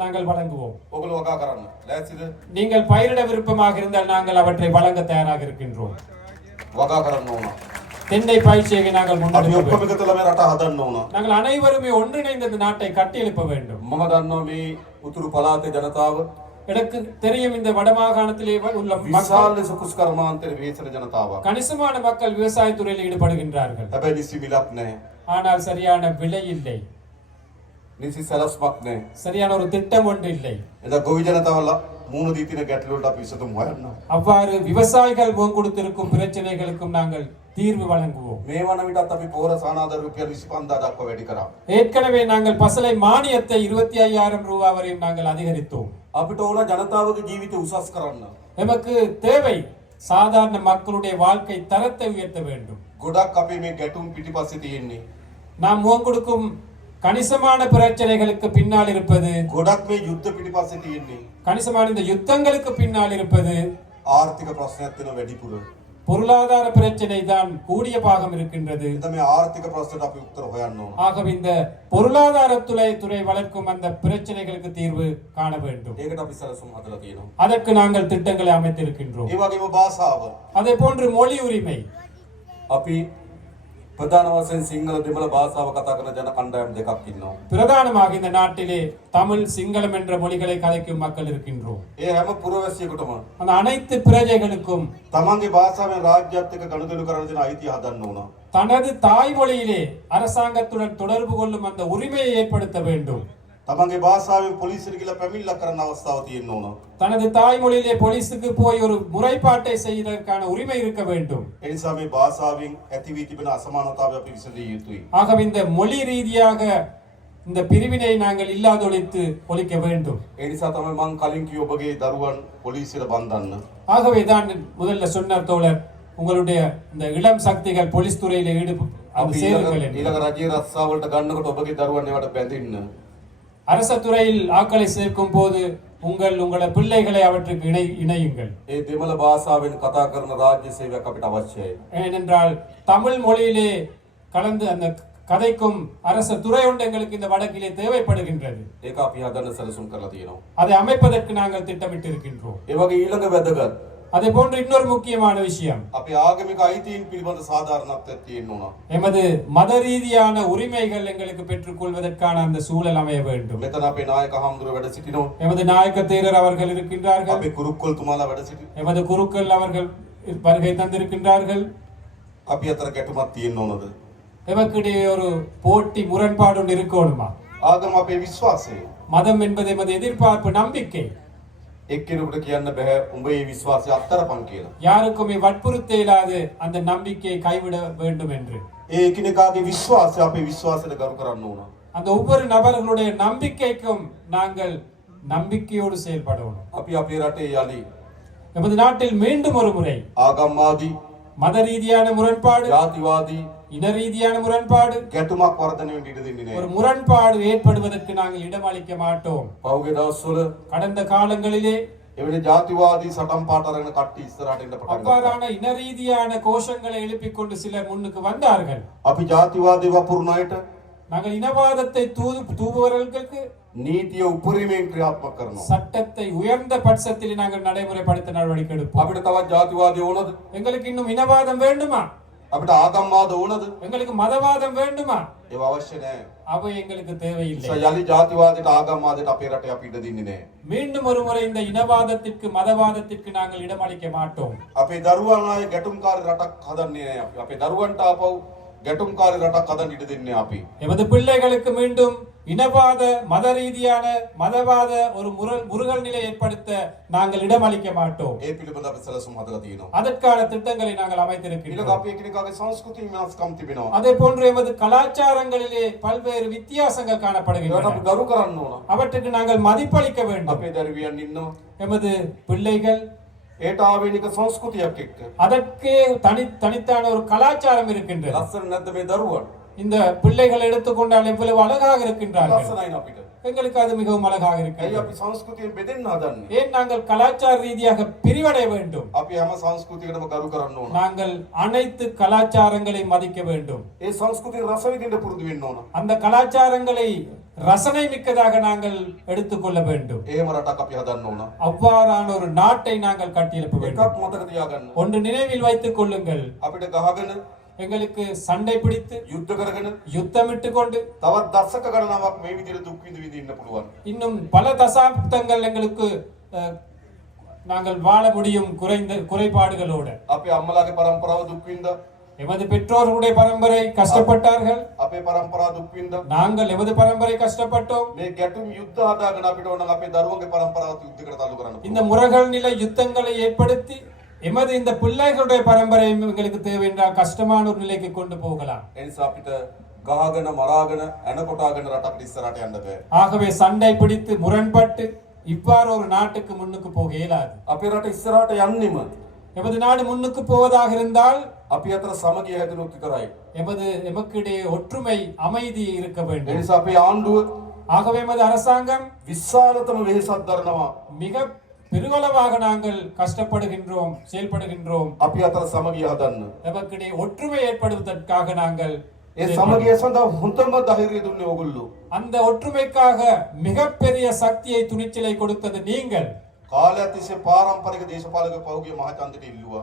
நாங்கள் வழங்குவோம். ඔගොල්ලෝ වගා කරන්න. ලෑස්තිද? நீங்கள் பயிரிட விருப்பமாக இருந்தால் நாங்கள் அவற்றை வழங்க தயாராக இருக்கின்றோம். වගා කරන්න ඕන. தென்னை பயிற்சியை நாங்கள் අපි முன்னெடுக்க ඔක්කොම வேண்டும். එකතුලා මේ රට හදන්න ඕන. நாங்கள் அனைவருமே ஒன்றிணைந்த இந்த நாட்டை கட்டியெழுப்ப வேண்டும். මම දන්නවා මේ උතුරු පළාතේ ජනතාව எனக்கு தெரியும் இந்த வடமாகாணத்திலே உள்ள மக்கள் විශාල ලෙස කුස් කර්මාන්තයේ වේසන ජනතාවක්. கணிசமான மக்கள் விவசாயத்துறையில் ஈடுபடுகின்றார்கள். හැබැයි නිසි මිලක් නැහැ. ஆனால் சரியான விலை இல்லை, නිසි සැලැස්මක් නැහැ. சரியான ஒரு திட்டம் ஒன்று இல்லை. එදා ගොවි ජනතාවලා මූණ දී තියෙන ගැටලු වලට අපි විසඳුම් හොයන්න. அவ்வாறு விவசாயிகள் முகம் கொடுத்திருக்கும் பிரச்சனைகளுக்கும் நாங்கள் தீர்வு வழங்குவோம். මේ වන විටත් අපි පොහොර සානාධාර රුපියල් 25000 දක්වා වැඩි කරා. ஏற்கனவே நாங்கள் பசலை மானியத்தை 25,000 ரூபாய் வரையும் நாங்கள் அதிகரித்தோம். අපිට ඕන ජනතාවගේ ජීවිත උසස් කරන්න. நமக்கு தேவை சாதாரண மக்களுடைய வாழ்க்கை தரத்தை உயர்த்த வேண்டும். ගොඩක් අපේ මේ ගැටුම් පිටිපස්සේ තියෙන්නේ. நாம் முகம் கொடுக்கும் கணிசமான பிரச்சனைகளுக்கு பின்னால் இருப்பது, ගොඩක් මේ යුද්ධ පිටිපස්සේ තියෙන්නේ. கணிசமான இந்த யுத்தங்களுக்கு பின்னால் இருப்பது ආර්ථික ප්‍රශ්නයක් තියෙන වැඩිපුර. பொருளாதார பிரச்சனை தான் கூடிய பாகம் இருக்கின்றது. එතන මේ ආර්ථික ප්‍රශ්නට අපි උත්තර හොයන්න ඕන. ஆகவே இந்த பொருளாதார துறை வளர்க்கும் அந்த பிரச்சனைகளுக்கு தீர்வு காண வேண்டும். ඒකට අපි සැලසුම් හදලා තියෙනවා. அதற்கு நாங்கள் திட்டங்களை அமைத்திருக்கின்றோம். ඒ වගේම භාෂාව. அதே போன்று மொழி உரிமை. අපි ප්‍රධාන වශයෙන් සිංහල දෙමළ භාෂාව කතා කරන ජන කණ්ඩායම් දෙකක් ඉන්නවා. பிரதானமாக இந்த நாட்டிலே தமிழ், சிங்களம் என்ற மொழிகளை கதைக்கும் மக்கள் இருக்கின்றோம். ඒ හැම පුරවැසියෙකුටම அந்த அனைத்து பிரஜைகளுக்கும் තමන්ගේ භාෂාවෙන් රාජ්‍යයත් එක්ක ගනුදෙනු කරන දෙන අයිතිය හදන්න ඕන. தனது தாய்மொழியிலே அரசாங்கத்துடன் தொடர்பு கொள்ளும் அந்த உரிமையை ஏற்படுத்த வேண்டும். තමන්ගේ භාෂාවෙන් පොලිසියට ගිහලා පැමිණිල්ලක් කරන්න අවස්ථාව තියෙන්න ඕන. தனது தாய்மொழியிலே போலீஸுக்கு போய் ஒரு முறைப்பாட்டை செய்வதற்கான உரிமை இருக்க வேண்டும். ඒ නිසා මේ භාෂාවෙන් ඇති වී තිබෙන අසමානතාවය අපි විසඳිය යුතුයි. ஆகவே இந்த மொழி ரீதியாக இந்த பிரிவினை நாங்கள் இல்லாதொழித்து ஒழிக்க வேண்டும். ඒ නිසා තමයි මම කලින් කිව්ව ඔබගේ දරුවන් පොලිසියට බන්ධන්න. ஆகவே தான் முதல்ல சொன்னார் தோழர், உங்களுடைய இந்த இளம் சக்திகள் போலீஸ் துறையில අපි சேருங்கள் என்று. ඊළඟ රජයේ රස්සාව වලට ගන්නකොට ඔබගේ දරුවන් ඒවට බැඳින්න. அரச துறையில் ஆட்களை சேர்க்கும் போது உங்களோட பிள்ளைகளை அவற்றுக்கு இணையுங்கள். ඒ දෙමළ භාෂාවෙන් කතා කරන රාජ්‍ය සේවයක් අපිට අවශ්‍යයි. ஏனென்றால் தமிழ் மொழியிலே கலந்து அந்த கதைக்கும் அரச துறை ஒன்று எங்களுக்கு இந்த வடக்கிலே தேவைப்படுகின்றது. ඒක අපි හදන්න සැලසුම් කරලා තියෙනවා. அதை அமைப்பதற்கு நாங்கள் திட்டமிட்டு இருக்கின்றோம். ඒ වගේ ඊළඟ වැදගත් அதே போன்று இன்னொரு முக்கியமான விஷயம், අපි ආගමික අයිතීන් පිළිබඳ සාධාරණත්වයක් තියෙන්න ඕන. எமது மத ரீதியான உரிமைகள் எங்களுக்கு பெற்றுக்கொள்வதற்கான அந்த சூழல் அமைய வேண்டும். මෙතන අපේ නායක හාමුදුරුවෝ වැඩ සිටිනවා. எமது நாயக்க தேரர் அவர்கள் இருக்கின்றார்கள். අපේ කුරුක්කල්තුමාලා වැඩ සිටිනවා. எமது குருக்கள் அவர்கள் வருகை தந்திருக்கின்றார்கள். අපි අතර ගැටුමක් තියෙන්න ඕනද? எமக்கிடையே ஒரு போட்டி முரண்பாடு ஒன்று இருக்கணுமா? ආගම අපේ විශ්වාසය. மதம் என்பது எமது எதிர்பார்ப்பு, நம்பிக்கை. එක්කෙනෙකුට කියන්න බෑ උඹ මේ විශ්වාසය අත්තරපන් කියලා. யாருக்குமே வற்புறுத்த இயலாது அந்த நம்பிக்கையை கைவிட வேண்டும் என்று. ඒ එකිනෙකාගේ විශ්වාසය අපේ විශ්වාසයට ගරු කරන්න ඕන. அந்த ஒவ்வொரு நபர்களுடைய நம்பிக்கைக்கும் நாங்கள் நம்பிக்கையோடு செயல்படணும். අපි අපේ රටේ යලි எமது நாட்டில் மீண்டும் ஒரு முறை ආගම්වාදී மத ரீதியான முரண்பாடு, ජාතිවාදී இன ரீதியான முரண்பாடு, ගැටුමක් වර්ධනය වෙන්න ඉඩ දෙන්නේ ஒரு නැහැ. முரண்பாடு ஏற்படுவதற்கு நாங்கள் இடமளிக்க மாட்டோம். පහුගිය දවස්වල கடந்த காலங்களிலே එවැනි ජාතිවාදී සටන් පාට අරගෙන කට්ටිය ඉස්සරහට එන්න පටන් ගත්තා. அவ்வாறான இன ரீதியான கோஷங்களை எழுப்பிக் கொண்டு சிலர் முன்னுக்கு வந்தார்கள். අපි ජාතිවාදී වපුරන අයට நாங்கள் இனவாதத்தை தூவுபவர்களுக்கு නීතිය උපරිමයෙන් ක්‍රියාත්මක කරනවා. சட்டத்தை உயர்ந்த பட்சத்தில் நாங்கள் நடைமுறைப்படுத்த நடவடிக்கை எடுப்போம். අපිට තවත් ජාතිවාදී ඕනද? எங்களுக்கு இன்னும் இனவாதம் வேண்டுமா? අපිට ආගම්වාද ඕනද? எங்களுக்கு மதவாதம் வேண்டுமா? ඒව අවශ්‍ය නැහැ. அவை எங்களுக்கு தேவையில்லை. යලි ජාතිවාදයට ආගම්වාදයට අපේ රටේ අපි ඉඩ දෙන්නේ නැහැ. மீண்டும் ஒரு முறை இந்த இனவாதத்திற்கு மதவாதத்திற்கு நாங்கள் இடமளிக்க மாட்டோம். අපේ දරුවන් ආයේ ගැටුම්කාරී රටක් හදන්නේ නැහැ අපි. අපේ දරුවන්ට ආපහු ගැටුම්කාරී රටක් හදන්න ඉඩ දෙන්නේ නැහැ අපි. எமது பிள்ளைகளுக்கு மீண்டும் இனவாத மத ரீதியான மதவாத ஒரு முருகல் நிலை ஏற்படுத்த நாங்கள் இடமளிக்க மாட்டோம். ඒ පිළිබඳව අපි සැලසුම් හදලා තියෙනවා. அதற்கான திட்டங்களை நாங்கள் ඊළඟ அமைத்திருக்கிறோம். අපි එකිනෙකාගේ සංස්කෘතිය වෙනස්කම් තිබෙනවා. அதே போன்று எமது கலாச்சாரங்களிலே பல்வேறு வித்தியாசங்கள் ඒවට අපි காணப்படுகின்றன. ගරු කරන්න ඕන. அவற்றுக்கு நாங்கள் மதிப்பளிக்க வேண்டும். අපේ දරුවියන් ඉන්නවා. எமது பிள்ளைகள் ඒට ආවේනික සංස්කෘතියක් එක්ක. அதற்கே தனித்தான ஒரு கலாச்சாரம் இருக்கின்றது. ලස්සන නැද්ද මේ දරුවන්? இந்த பிள்ளைகள் எடுத்துக்கொண்டால் எவ்வளவு அழகாக இருக்கின்றார்கள். ලස්සනයි අපිට. எங்களுக்கு அது மிகவும் அழகாக ඇයි இருக்கிறது. අපි සංස්කෘතියෙන් බෙදෙන්න හදන්නේ? ஏன் நாங்கள் கலாச்சார ரீதியாக பிரிவடைய வேண்டும்? අපි හැම සංස්කෘතියකටම ගරු කරන්න ඕන. நாங்கள் அனைத்து கலாச்சாரங்களை மதிக்க வேண்டும். ඒ සංස්කෘතිය රස විඳින්න පුරුදු වෙන්න ඕන. அந்த கலாச்சாரங்களை ரசனை மிக்கதாக நாங்கள் எடுத்துக்கொள்ள வேண்டும். එහෙම රටක් අපි හදන්න ඕන. அவ்வாறான ஒரு நாட்டை நாங்கள் கட்டியெழுப்ப வேண்டும். එකක් මතක තියාගන්න. ஒன்று நினைவில் வைத்துக் கொள்ளுங்கள், අපිට ගහගෙන எங்களுக்கு சண்டை பிடித்து යුද්ධ කරගෙන யுத்தமிட்டு கொண்டு තවත් දශක ගණනාවක් මේ විදිහට දුක් විඳ ඉන්න පුළුවන්. இன்னும் பல தசாப்தங்கள் எங்களுக்கு நாங்கள் வாழ முடியும் குறைபாடுகளோடு. අපේ අම්මලාගේ පරම්පරාව දුක් විඳා, எமது பெற்றோர்களுடைய பரம்பரை கஷ்டப்பட்டார்கள், අපේ පරම්පරාව දුක් විඳා. நாங்கள் எமது பரம்பரை கஷ்டப்பட்டோம். මේ ගැටුම් යුද්ධ හදාගෙන අපිට ඕන නම් අපේ දරුවන්ගේ පරම්පරාවත් යුද්ධයකට තල්ලු කරන්න இந்த පුළුවන්. முரகல் நிலை யுத்தங்களை ஏற்படுத்தி எமது இந்த பிள்ளைகளுடைய பரம்பரை எங்களுக்கு தேவை என்றால் கஷ்டமான ஒரு நிலைக்கு கொண்டு போகலாம். ඒ නිසා අපිට ගහගෙන මරාගෙන ඇනකොටාගෙන රටකට ඉස්සරහට යන්න බෑ. ஆகவே சண்டை பிடித்து முரண்பட்டு இவ்வாறு ஒரு நாட்டுக்கு முன்னுக்கு போக இயலாது. අපේ රට ඉස්සරහට යන්නෙම எமது நாடு முன்னுக்கு போவதாக இருந்தால் අපි අතර සමගිය හැදුණොත් විතරයි. எமக்கிடையே ஒற்றுமை அமைதி இருக்க ඒ வேண்டும். නිසා අපේ ආණ්ඩුව ஆகவே எமது அரசாங்கம் විශාලතම වෙහෙසක් දරනවා. மிக பெருவளவாக நாங்கள் கஷ்டப்படுகின்றோம், செயல்படுகின்றோம். අපි අතර සමගිය හදන්න. எமக்கிடையே ஒற்றுமை ஏற்படுவதற்காக நாங்கள் ඒ සමගිය සඳහා හොඳම ධෛර්යය දුන්නේ ඕගොල්ලෝ. அந்த ஒற்றுமைக்காக மிகப்பெரிய சக்தியை துணிச்சலை கொடுத்தது நீங்கள். කාලයක් තිස්සේ පාරම්පරික දේශපාලක පහුගිය මහචන්දට ඉල්ලුවා.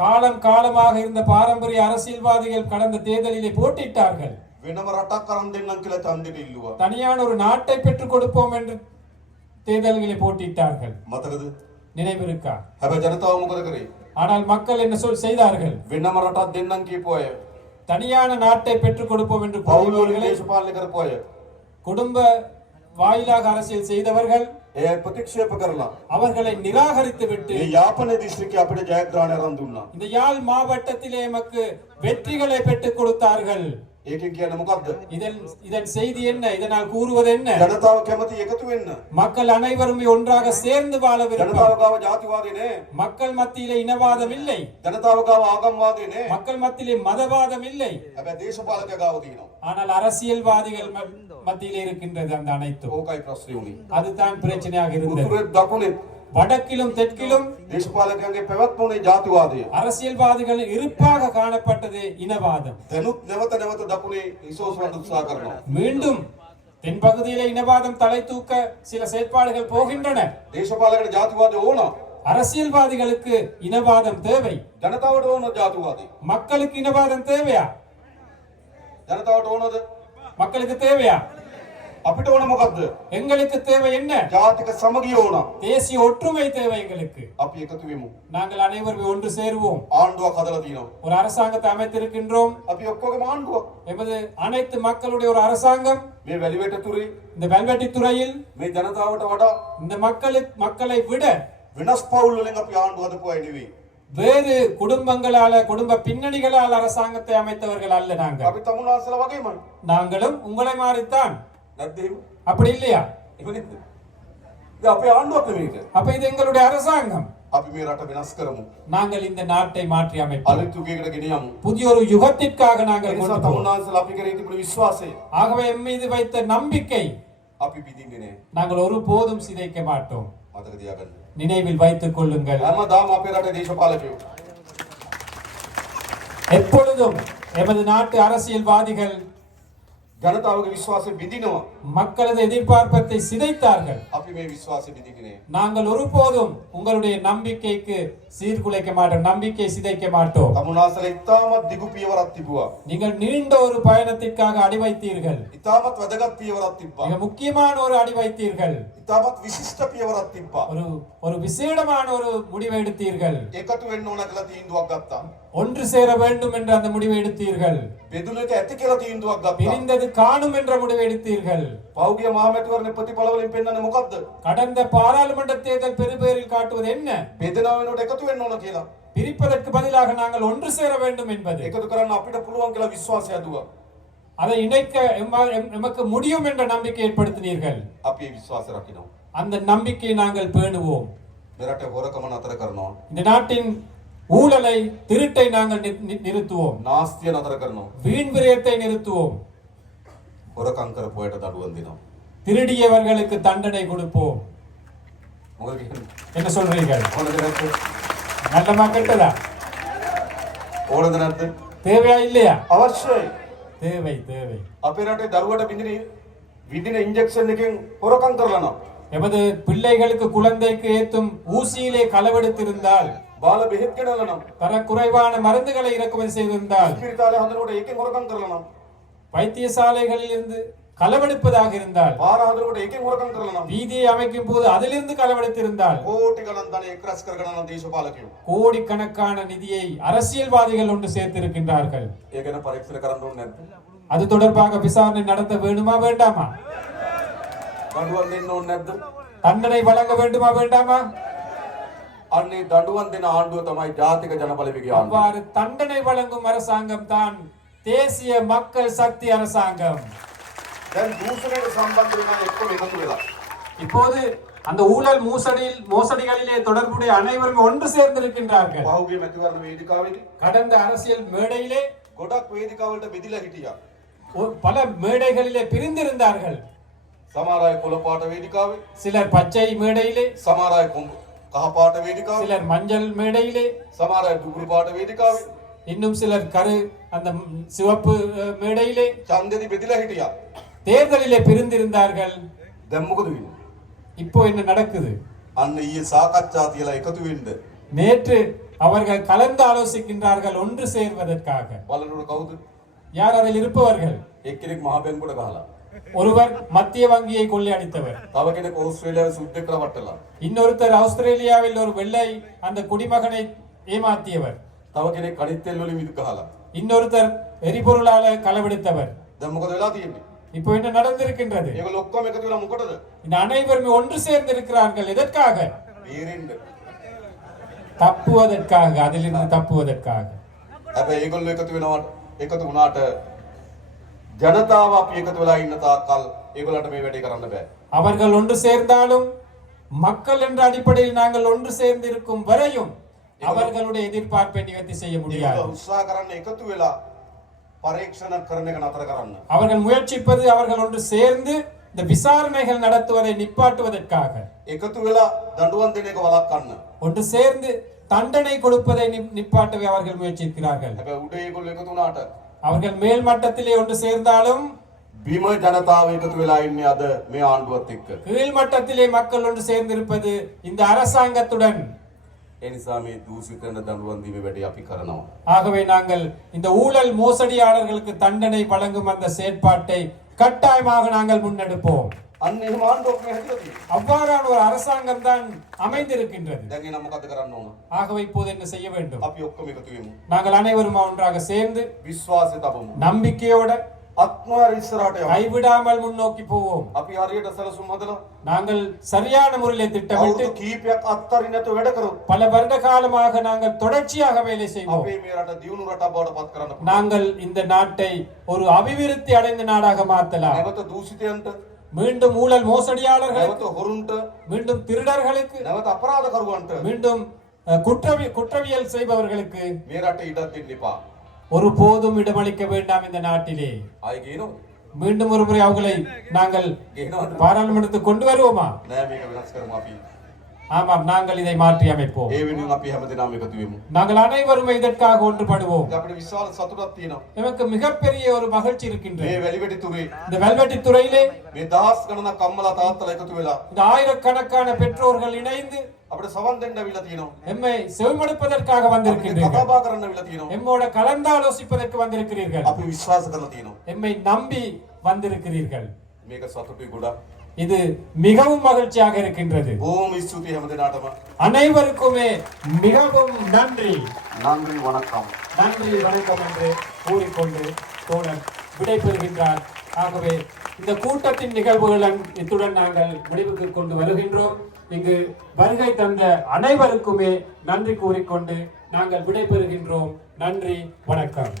காலம் காலமாக இருந்த பாரம்பரிய அரசியல்வாதிகள் கடந்த தேர்தலிலே போட்டியிட்டார்கள். වෙනම රටක් අරන් දෙන්නම් කියලා ඡන්දෙට ඉල්ලුවා. தனியான ஒரு நாட்டை பெற்றுக் கொடுப்போம் என்று தேர்தல்களை போட்டியிட்டார்கள். මතකද? நினைவிருக்கா? හැබැයි ජනතාව මොකද කරේ? ஆனால் மக்கள் என்ன செய்தார்கள்? වෙනම රටක් දෙන්නම් කියපු අය, தனியான நாட்டை பெற்றுக் கொடுப்போம் என்று පවුල් වලින් கூறியவர்களை, දේශපාලනය කරපු අය குடும்ப வாயிலாக அரசியல் செய்தவர்கள் ඒ ප්‍රතික්ෂේප කරලා அவர்களை நிராகரித்து விட்டு මේ යාපනයේ දිස්ත්‍රික්කයේ අපිට ජයග්‍රහණය අරන් දුන්නා. இந்த யாழ் மாவட்டத்திலே எமக்கு வெற்றிகளை பெற்றுக் கொடுத்தார்கள். ඒකෙන් කියන්නේ මොකක්ද? இதன் செய்தி என்ன? இதனால் கூறுவது என்ன? ජනතාව කැමති එකතු වෙන්න. மக்கள் அனைவரும் ஒன்றாக சேர்ந்து வாழ ජනතාව விரும்புகிறார்கள். ගාව ජාතිවාදී නෑ. மக்கள் மத்தியிலே இனவாதம் இல்லை, ජනතාව ගාව ආගම්වාදී නෑ. மக்கள் மத்தியிலே மதவாதம் இல்லை. හැබැයි දේශපාලකයා ගාව තියෙනවා. ஆனால் அரசியல்வாதிகள் மத்தியிலே இருக்கின்றது அந்த அனைத்தும். ඕකයි ප්‍රශ්නේ උනේ. அதுதான் பிரச்சனையாக இருந்தது. උතුරේ දකුණේ வடக்கிலும் தெற்கிலும் දේශපාලකයන්ගේ පැවැත්ම උනේ ජාතිවාදය. அரசியல்வாதிகள் இருப்பாக காணப்பட்டது இனவாதம். දැනුත් නැවත නැවත දකුණේ ඉසෝසුවන්න උත්සාහ කරනවා. மீண்டும் தென்பகுதியிலே இனவாதம் தலை தூக்க சில செயற்பாடுகள் போகின்றன. දේශපාලකයට ජාතිවාදය ඕන. அரசியல்வாதிகளுக்கு இனவாதம் தேவை, ජනතාවට ඕන ජාතිවාදය. மக்களுக்கு இனவாதம் தேவையா? ජනතාවට ඕනද? மக்களுக்கு தேவையா? අපිට ඕන මොකද්ද? எங்களுக்கு தேவை என்ன? ජාතික සමගිය ඕන. தேசிய ஒற்றுமை தேவை எங்களுக்கு. අපි එකතු වෙමු. நாங்கள் அனைவரும் ஒன்று சேருவோம். ආණ්ඩුවක් හදලා තියෙනවා. ஒரு அரசாங்கத்தை அமைத்திருக்கின்றோம். අපි ඔක්කොගේම ආණ්ඩුවක්. எமது அனைத்து மக்களுடைய ஒரு அரசாங்கம். මේ වැලිවැට තුරේ இந்த வெல்வெட்டி துறையில் මේ ජනතාවට වඩා இந்த மக்களை விட වෙනස් පවුල් වලින් අපි ආණ්ඩුව හදපු අය නෙවෙයි. வேறு குடும்பங்களால குடும்ப பின்னணிகளால் அரசாங்கத்தை அமைத்தவர்கள் அல்ல நாங்கள். අපි තමුන්වහන්සේලා වගේමයි. நாங்களும் உங்களை மாதிரித்தான். නැද්ද එහෙම? அப்படி இல்லையா? එහෙම නෙද්ද? ඉතින් අපේ ආණ්ඩුවක් නෙවෙයි ඒක. அப்ப இது எங்களுடைய அரசாங்கம். අපි මේ රට වෙනස් කරමු. நாங்கள் இந்த நாட்டை மாற்றி அமைப்போம். අලුත් යුගයකට ගෙනියමු. புதிய ஒரு யுகத்திற்காக ඒ நாங்கள் නිසා கொண்டு போவோம். තමුන්වහන්සේලා අපි කරේ තිබුණු විශ්වාසය ஆகவே எம் மீது வைத்த நம்பிக்கை අපි පිටින්නේ නෑ. நாங்கள் ஒருபோதும் சிதைக்க மாட்டோம். මතක තියාගන්න. நினைவில் வைத்துக் கொள்ளுங்கள். හැමදාම අපේ රටේ දේශපාලකයෝ எப்பொழுதும் எமது நாட்டு அரசியல்வாதிகள் ජනතාවගේ විශ්වාසය බිඳිනවා. மக்களது எதிர்பார்ப்பத்தை சிதைத்தார்கள். අපි මේ විශ්වාසය බිඳින්නේ නෑ. நாங்கள் ஒருபோதும் உங்களுடைய நம்பிக்கைக்கு சீர்குலைக்க மாட்டோம், நம்பிக்கை சிதைக்க மாட்டோம். තමුන්වහන්සේලා ඉතාමත් දිගු පියවරක් තිබුවා. நீங்கள் நீண்ட ஒரு பயணத்திற்காக அடி வைத்தீர்கள். ඉතාමත් වැදගත් පියවරක් තිබ්බා. மிக முக்கியமான ஒரு அடி வைத்தீர்கள். ඉතාමත් විශිෂ්ට පියවරක් තිබ්බා. ஒரு விசேடமான ஒரு முடிவை எடுத்தீர்கள். එකතු වෙන්න ඕන කියලා තීන්දුවක් ගත්තා. ஒன்று சேர வேண்டும் என்ற அந்த முடிவை எடுத்தீர்கள். බෙදුන එක ඇති කියලා තීන්දුවක් ගත්තා. பிரிந்தது காணும் என்ற முடிவை எடுத்தீர்கள். පෞගිය මහමැතිවරණ ප්‍රතිඵල වලින් පෙන්වන්නේ මොකද්ද? கடந்த பாராளுமன்ற தேர்தல் பெருபேரில் காட்டுவது என்ன? බෙදනවා වෙනකොට එකතු වෙන්න ඕන කියලා. பிரிப்பதற்கு பதிலாக நாங்கள் ஒன்று சேர வேண்டும் என்பது. එකතු කරන්න අපිට පුළුවන් කියලා විශ්වාසය ඇදුවා. அதை இணைக்க எமக்கு முடியும் என்ற நம்பிக்கை ஏற்படுத்தினீர்கள். අපි ඒ විශ්වාසය රකිනවා. அந்த நம்பிக்கையை நாங்கள் பேணுவோம். මේ රටේ හොරකම නතර කරනවා. இந்த நாட்டின் ஊழலை, திருட்டை நாங்கள் நிறுத்துவோம். නාස්තිය නතර කරනවා. வீண் விரயத்தை நிறுத்துவோம். හොරකම් කරපු අයට දඩුවම් දෙනවා. திருடியவர்களுக்கு தண்டனை கொடுப்போம். මොකද කියන්නේ? என்ன சொல்றீர்கள்? ඕනද නැද්ද? நல்லமா கெட்டதா? ඕනද නැද්ද? தேவையா இல்லையா? අවශ්‍යයි. தேவை தேவை. අපේ රටේ දරුවට විඳින ඉන්ජෙක්ෂන් එකෙන් හොරකම් කරලා නම් எமது பிள்ளைகளுக்கு குழந்தைக்கு ஏத்தும் ஊசியிலே களவெடுத்திருந்தால், බාල බෙහෙත් ගෙනල්ලා නම් தரக்குறைவான மருந்துகளை இறக்குமதி செய்திருந்தால், ඉස්පිරිතාලේ හදනකොට ඒකෙන් හොරකම් කරලා නම් வைத்தியசாலைகளில் இருந்து களவெடுப்பதாக இருந்தால், පාර හදනකොට ඒකෙන් හොරකම් කරලා නම් வீதியை அமைக்கும் போது அதிலிருந்து களவெடுத்திருந்தால், කෝටි ගණන් ධනෙ එක්රැස් කරගෙන යන දේශපාලකයෝ கோடிக்கணக்கான நிதியை அரசியல்வாதிகள் ஒன்று சேர்த்திருக்கின்றார்கள். ඒ ගැන පරීක්ෂණ කරන්න ඕනේ නැද්ද? அது தொடர்பாக விசாரணை நடத்த வேண்டுமா வேண்டாமா? දඬුවම් දෙන්න ඕනේ නැද්ද? தண்டனை வழங்க வேண்டுமா வேண்டாமா? අන්නේ දඬුවම් දෙන ආණ්ඩුව තමයි ජාතික ජනබලවේගයේ ආණ්ඩුව. அவ்வாறு தண்டனை வழங்கும் அரசாங்கம் தான் தேசிய மக்கள் சக்தி அரசாங்கம். දැන් දූෂණයට සම්බන්ධ වෙන අය එක්කම එකතු වෙලා இப்போது அந்த ஊழல் மோசடிகளிலே தொடர்புடைய அனைவரும் ஒன்று சேர்ந்திருக்கின்றார்கள். පහුගිය මැතිවරණ වේදිකාවේදී கடந்த அரசியல் மேடையிலே ගොඩක් වේදිකාවලට බෙදිලා හිටියා. பல மேடைகளிலே பிரிந்திருந்தார்கள். සමහර අය කොළ පාට වේදිකාවේ, சிலர் பச்சை மேடையிலே, සමහර අය කහ පාට වේදිකාවේ, சிலர் மஞ்சள் மேடையிலே, සමහර අය දුගුරු පාට වේදිකාවේ இன்னும் சிலர் அந்த சிவப்பு மேடையிலே ඡන්දෙදි බෙදිලා හිටියා. தேர்தலிலே பிரிந்திருந்தார்கள். දැන් මොකද වෙන්නේ? இப்போ என்ன நடக்குது? අන්න ඊයේ සාකච්ඡා තියලා එකතු වෙන්න நேற்று அவர்கள் கலந்து ஆலோசிக்கின்றார்கள் ஒன்று சேர்வதற்காக. බලනකොට කවුද? யார் அதில் இருப்பவர்கள்? එක්කෙනෙක් මහ බැංකුවට ගහලා, ஒருவர் மத்திய வங்கியை கொள்ளையடித்தவர், තව කෙනෙක් ඕස්ට්‍රේලියාවේ සුද්දෙක් රවට්ටලා, இன்னொருத்தர் ஆஸ்திரேலியாவில் ஒரு வெள்ளை அந்த குடிமகனை ஏமாத்தியவர், තව කෙනෙක් අනිත් තෙල් වලින් විදු ගහලා. இன்னொருத்தர் எரிபொருளால களவெடுத்தவர். දැන් මොකද වෙලා තියෙන්නේ? இப்போ என்ன நடந்திருக்கின்றது? ඒගොල්ලෝ ඔක්කොම එකතු වෙලා මොකටද? இந்த அனைவரும் ஒன்று சேர்ந்து இருக்கிறார்கள். எதற்காக? බේරෙන්න. தப்புவதற்காக, அதிலிருந்து தப்புவதற்காக. හැබැයි ඒගොල්ලෝ එකතු වුණාට ජනතාව අපි එකතු වෙලා ඉන්න තාක්කල් ඒගොල්ලන්ට මේ වැඩේ කරන්න බෑ. அவர்கள் ஒன்று சேர்ந்தாலும் மக்கள் என்ற அடிப்படையில் நாங்கள் ஒன்று சேர்ந்து இருக்கும் வரையும் அவர்களுடைய எதிர்பார்ப்பை நிவர்த்தி செய்ய முடியாது. ඒගොල්ලෝ උත්සාහ කරන්න එකතු වෙලා පරීක්ෂණ කරන එක නතර කරන්න. அவர்கள் முயற்சிப்பது அவர்கள் ஒன்று சேர்ந்து இந்த விசாரணைகள் நடத்துவதை நிப்பாட்டுவதற்காக, එකතු වෙලා දඬුවම් දෙන එක වළක්වන්න. ஒன்று சேர்ந்து தண்டனை கொடுப்பதை நிப்பாட்டவே அவர்கள் முயற்சிக்கிறார்கள். හැබැයි උඩ ඒගොල්ලෝ එකතු වුණාට அவர்கள் மேல் மட்டத்திலே ஒன்று சேர்ந்தாலும் බිම ජනතාව එකතු වෙලා ඉන්නේ අද මේ ආණ්ඩුවත් එක්ක. கீழ் மட்டத்திலே மக்கள் ஒன்று சேர்ந்திருப்பது இந்த அரசாங்கத்துடன். ඒ නිසා මේ දූෂිතන දඬුවම් දීමේ වැඩේ අපි කරනවා. ஆகவே நாங்கள் இந்த ஊழல் மோசடியாளர்களுக்கு தண்டனை வழங்கும் அந்த செயற்பாட்டை கட்டாயமாக நாங்கள் முன்னெடுப்போம். අන්න එහෙම ආණ්ඩුවක් මේ හැදිලා තියෙනවා. அவ்வாறான ஒரு அரசாங்கம் தான் அமைந்திருக்கின்றது. දැන් එන මොකද කරන්න ඕන? ஆகவே இப்போது என்ன செய்ய வேண்டும்? අපි ඔක්කොම එකතු වෙමු. நாங்கள் அனைவரும் ஒன்றாக சேர்ந்து විශ්වාසය තබමු. நம்பிக்கையோட අත්මාර ඉස්සරහට යමු. கைவிடாமல் முன்னோக்கி போவோம். අපි හරියට සැලසුම් හදලා நாங்கள் சரியான முறையில் திட்டமிட்டு අවුරුදු කීපයක් අත්තරින් නැතුව වැඩ කරමු. பல வருட காலமாக நாங்கள் தொடர்ச்சியாக வேலை செய்வோம். අපේ මේ රට දියුණු රටක් බවට පත් කරන්න පුළුවන්. நாங்கள் இந்த நாட்டை ஒரு அபிவிருத்தி அடைந்த நாடாக மாற்றலாம். නැවත දූෂිතයන්ට, மீண்டும் ஊழல் மோசடியாளர்களுக்கு, නැවත හොරුන්ට, மீண்டும் திருடர்களுக்கு, නැවත අපරාධකරුවන්ට மீண்டும் குற்றவியல் செய்பவர்களுக்கு මේ රටේ ඉඩක් දෙන්න එපා. ஒரு போதும் இடமளிக்க வேண்டாம் இந்த நாட்டிலே. ආයි කියනවා. மீண்டும் ஒரு முறை அவர்களை நாங்கள் කියනවද? பாராளுமன்றத்துக்கு கொண்டு வருவோமா? නෑ මේක වෙනස් කරමු අපි. ஆமாம், நாங்கள் இதை மாற்றி அமைப்போம். ඒ වෙනුවෙන් අපි හැමදෙනාම එකතු වෙමු. நாங்கள் அனைவரும் இதற்காக ஒன்றுபடுவோம். අපිට විශාල සතුටක් තියෙනවා. நமக்கு மிகப்பெரிய ஒரு மகிழ்ச்சி இருக்கின்றது. මේ වැලිවැටි තුරේ இந்த வெல்வெட்டி துறையிலே මේ දහස් ගණනක් අම්මලා තාත්තලා එකතු වෙලා இந்த ஆயிரக்கணக்கான பெற்றோர்கள் இணைந்து අපිට සවන් දෙන්න අවිලා තියෙනවා. எம்மை செவிமடுப்பதற்காக අපිට வந்திருக்கின்றீர்கள். කතා බහ කරන්න අවිලා තියෙනවා. எம்மோட கலந்தாலோசிப்பதற்கு வந்திருக்கிறீர்கள். අපි විශ්වාස කරලා තියෙනවා. எம்மை நம்பி வந்திருக்கிறீர்கள். මේක සතුටුයි ගොඩක්. இது மிகவும் மகிழ்ச்சியாக இருக்கின்றது. බොහොම ස්තුතියි හැමදෙනාටම. அனைவருக்குமே மிகவும் நன்றி. நன்றி வணக்கம். நன்றி வணக்கம் என்று கூறிக்கொண்டு தோழர் விடைபெறுகின்றார். ஆகவே இந்த கூட்டத்தின் நிகழ்வுகள் இத்துடன் நாங்கள் முடிவுக்கு கொண்டு வருகின்றோம். இங்கு வருகை தந்த அனைவருக்குமே நன்றி கூறிக்கொண்டு நாங்கள் விடைபெறுகின்றோம். நன்றி, வணக்கம்.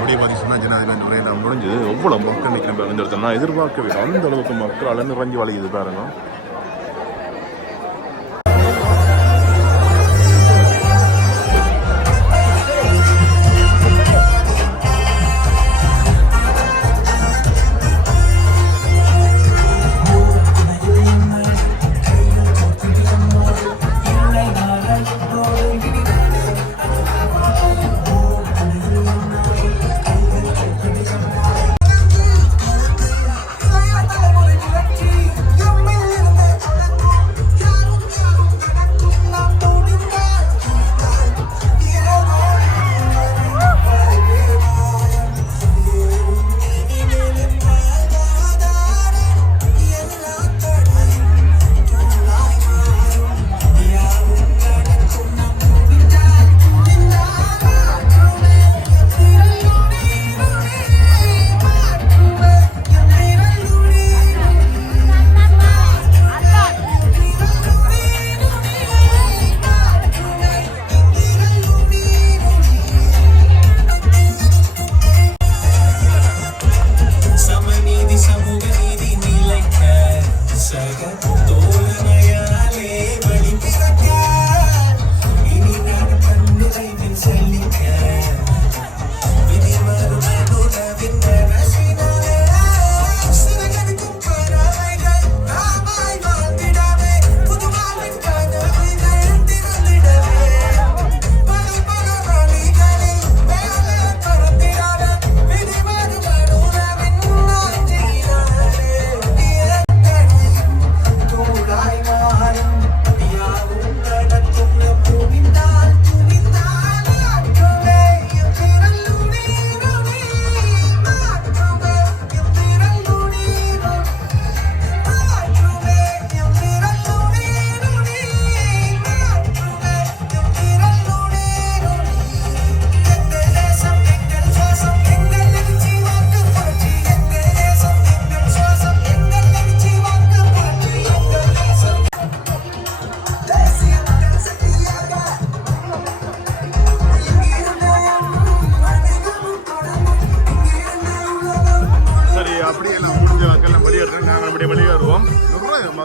அப்படியே பார்த்தீங்கன்னா ஜனாதிபதி உரையிடம் முடிஞ்சு எவ்வளோ மக்கள் நிற்கிறேன் இந்த இடத்துல நான் எதிர்பார்க்கவே அந்த அளவுக்கு மக்கள் அலை நிறைஞ்சு வளையுது பாருங்க. You're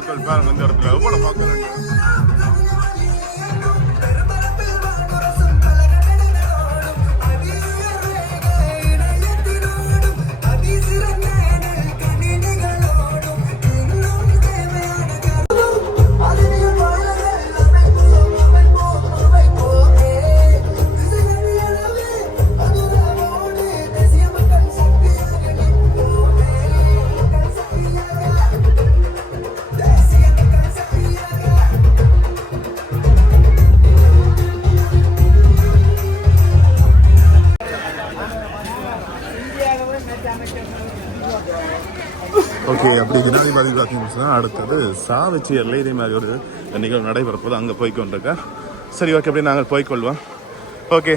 மக்கள் பாருங்க இந்த இடத்துல எவ்வளவு மக்கள் உண்டு. ஓகே, அப்படி ஜனாதிபதி பார்த்தீங்கன்னா அடுத்தது சாவச்சியரில் இதே மாதிரி ஒரு நிகழ்வு நடைபெறப்போது அங்கே போய்க்கொண்டிருக்கேன். சரி, ஓகே, அப்படியே நாங்கள் போய்க்கொள்வோம். ஓகே.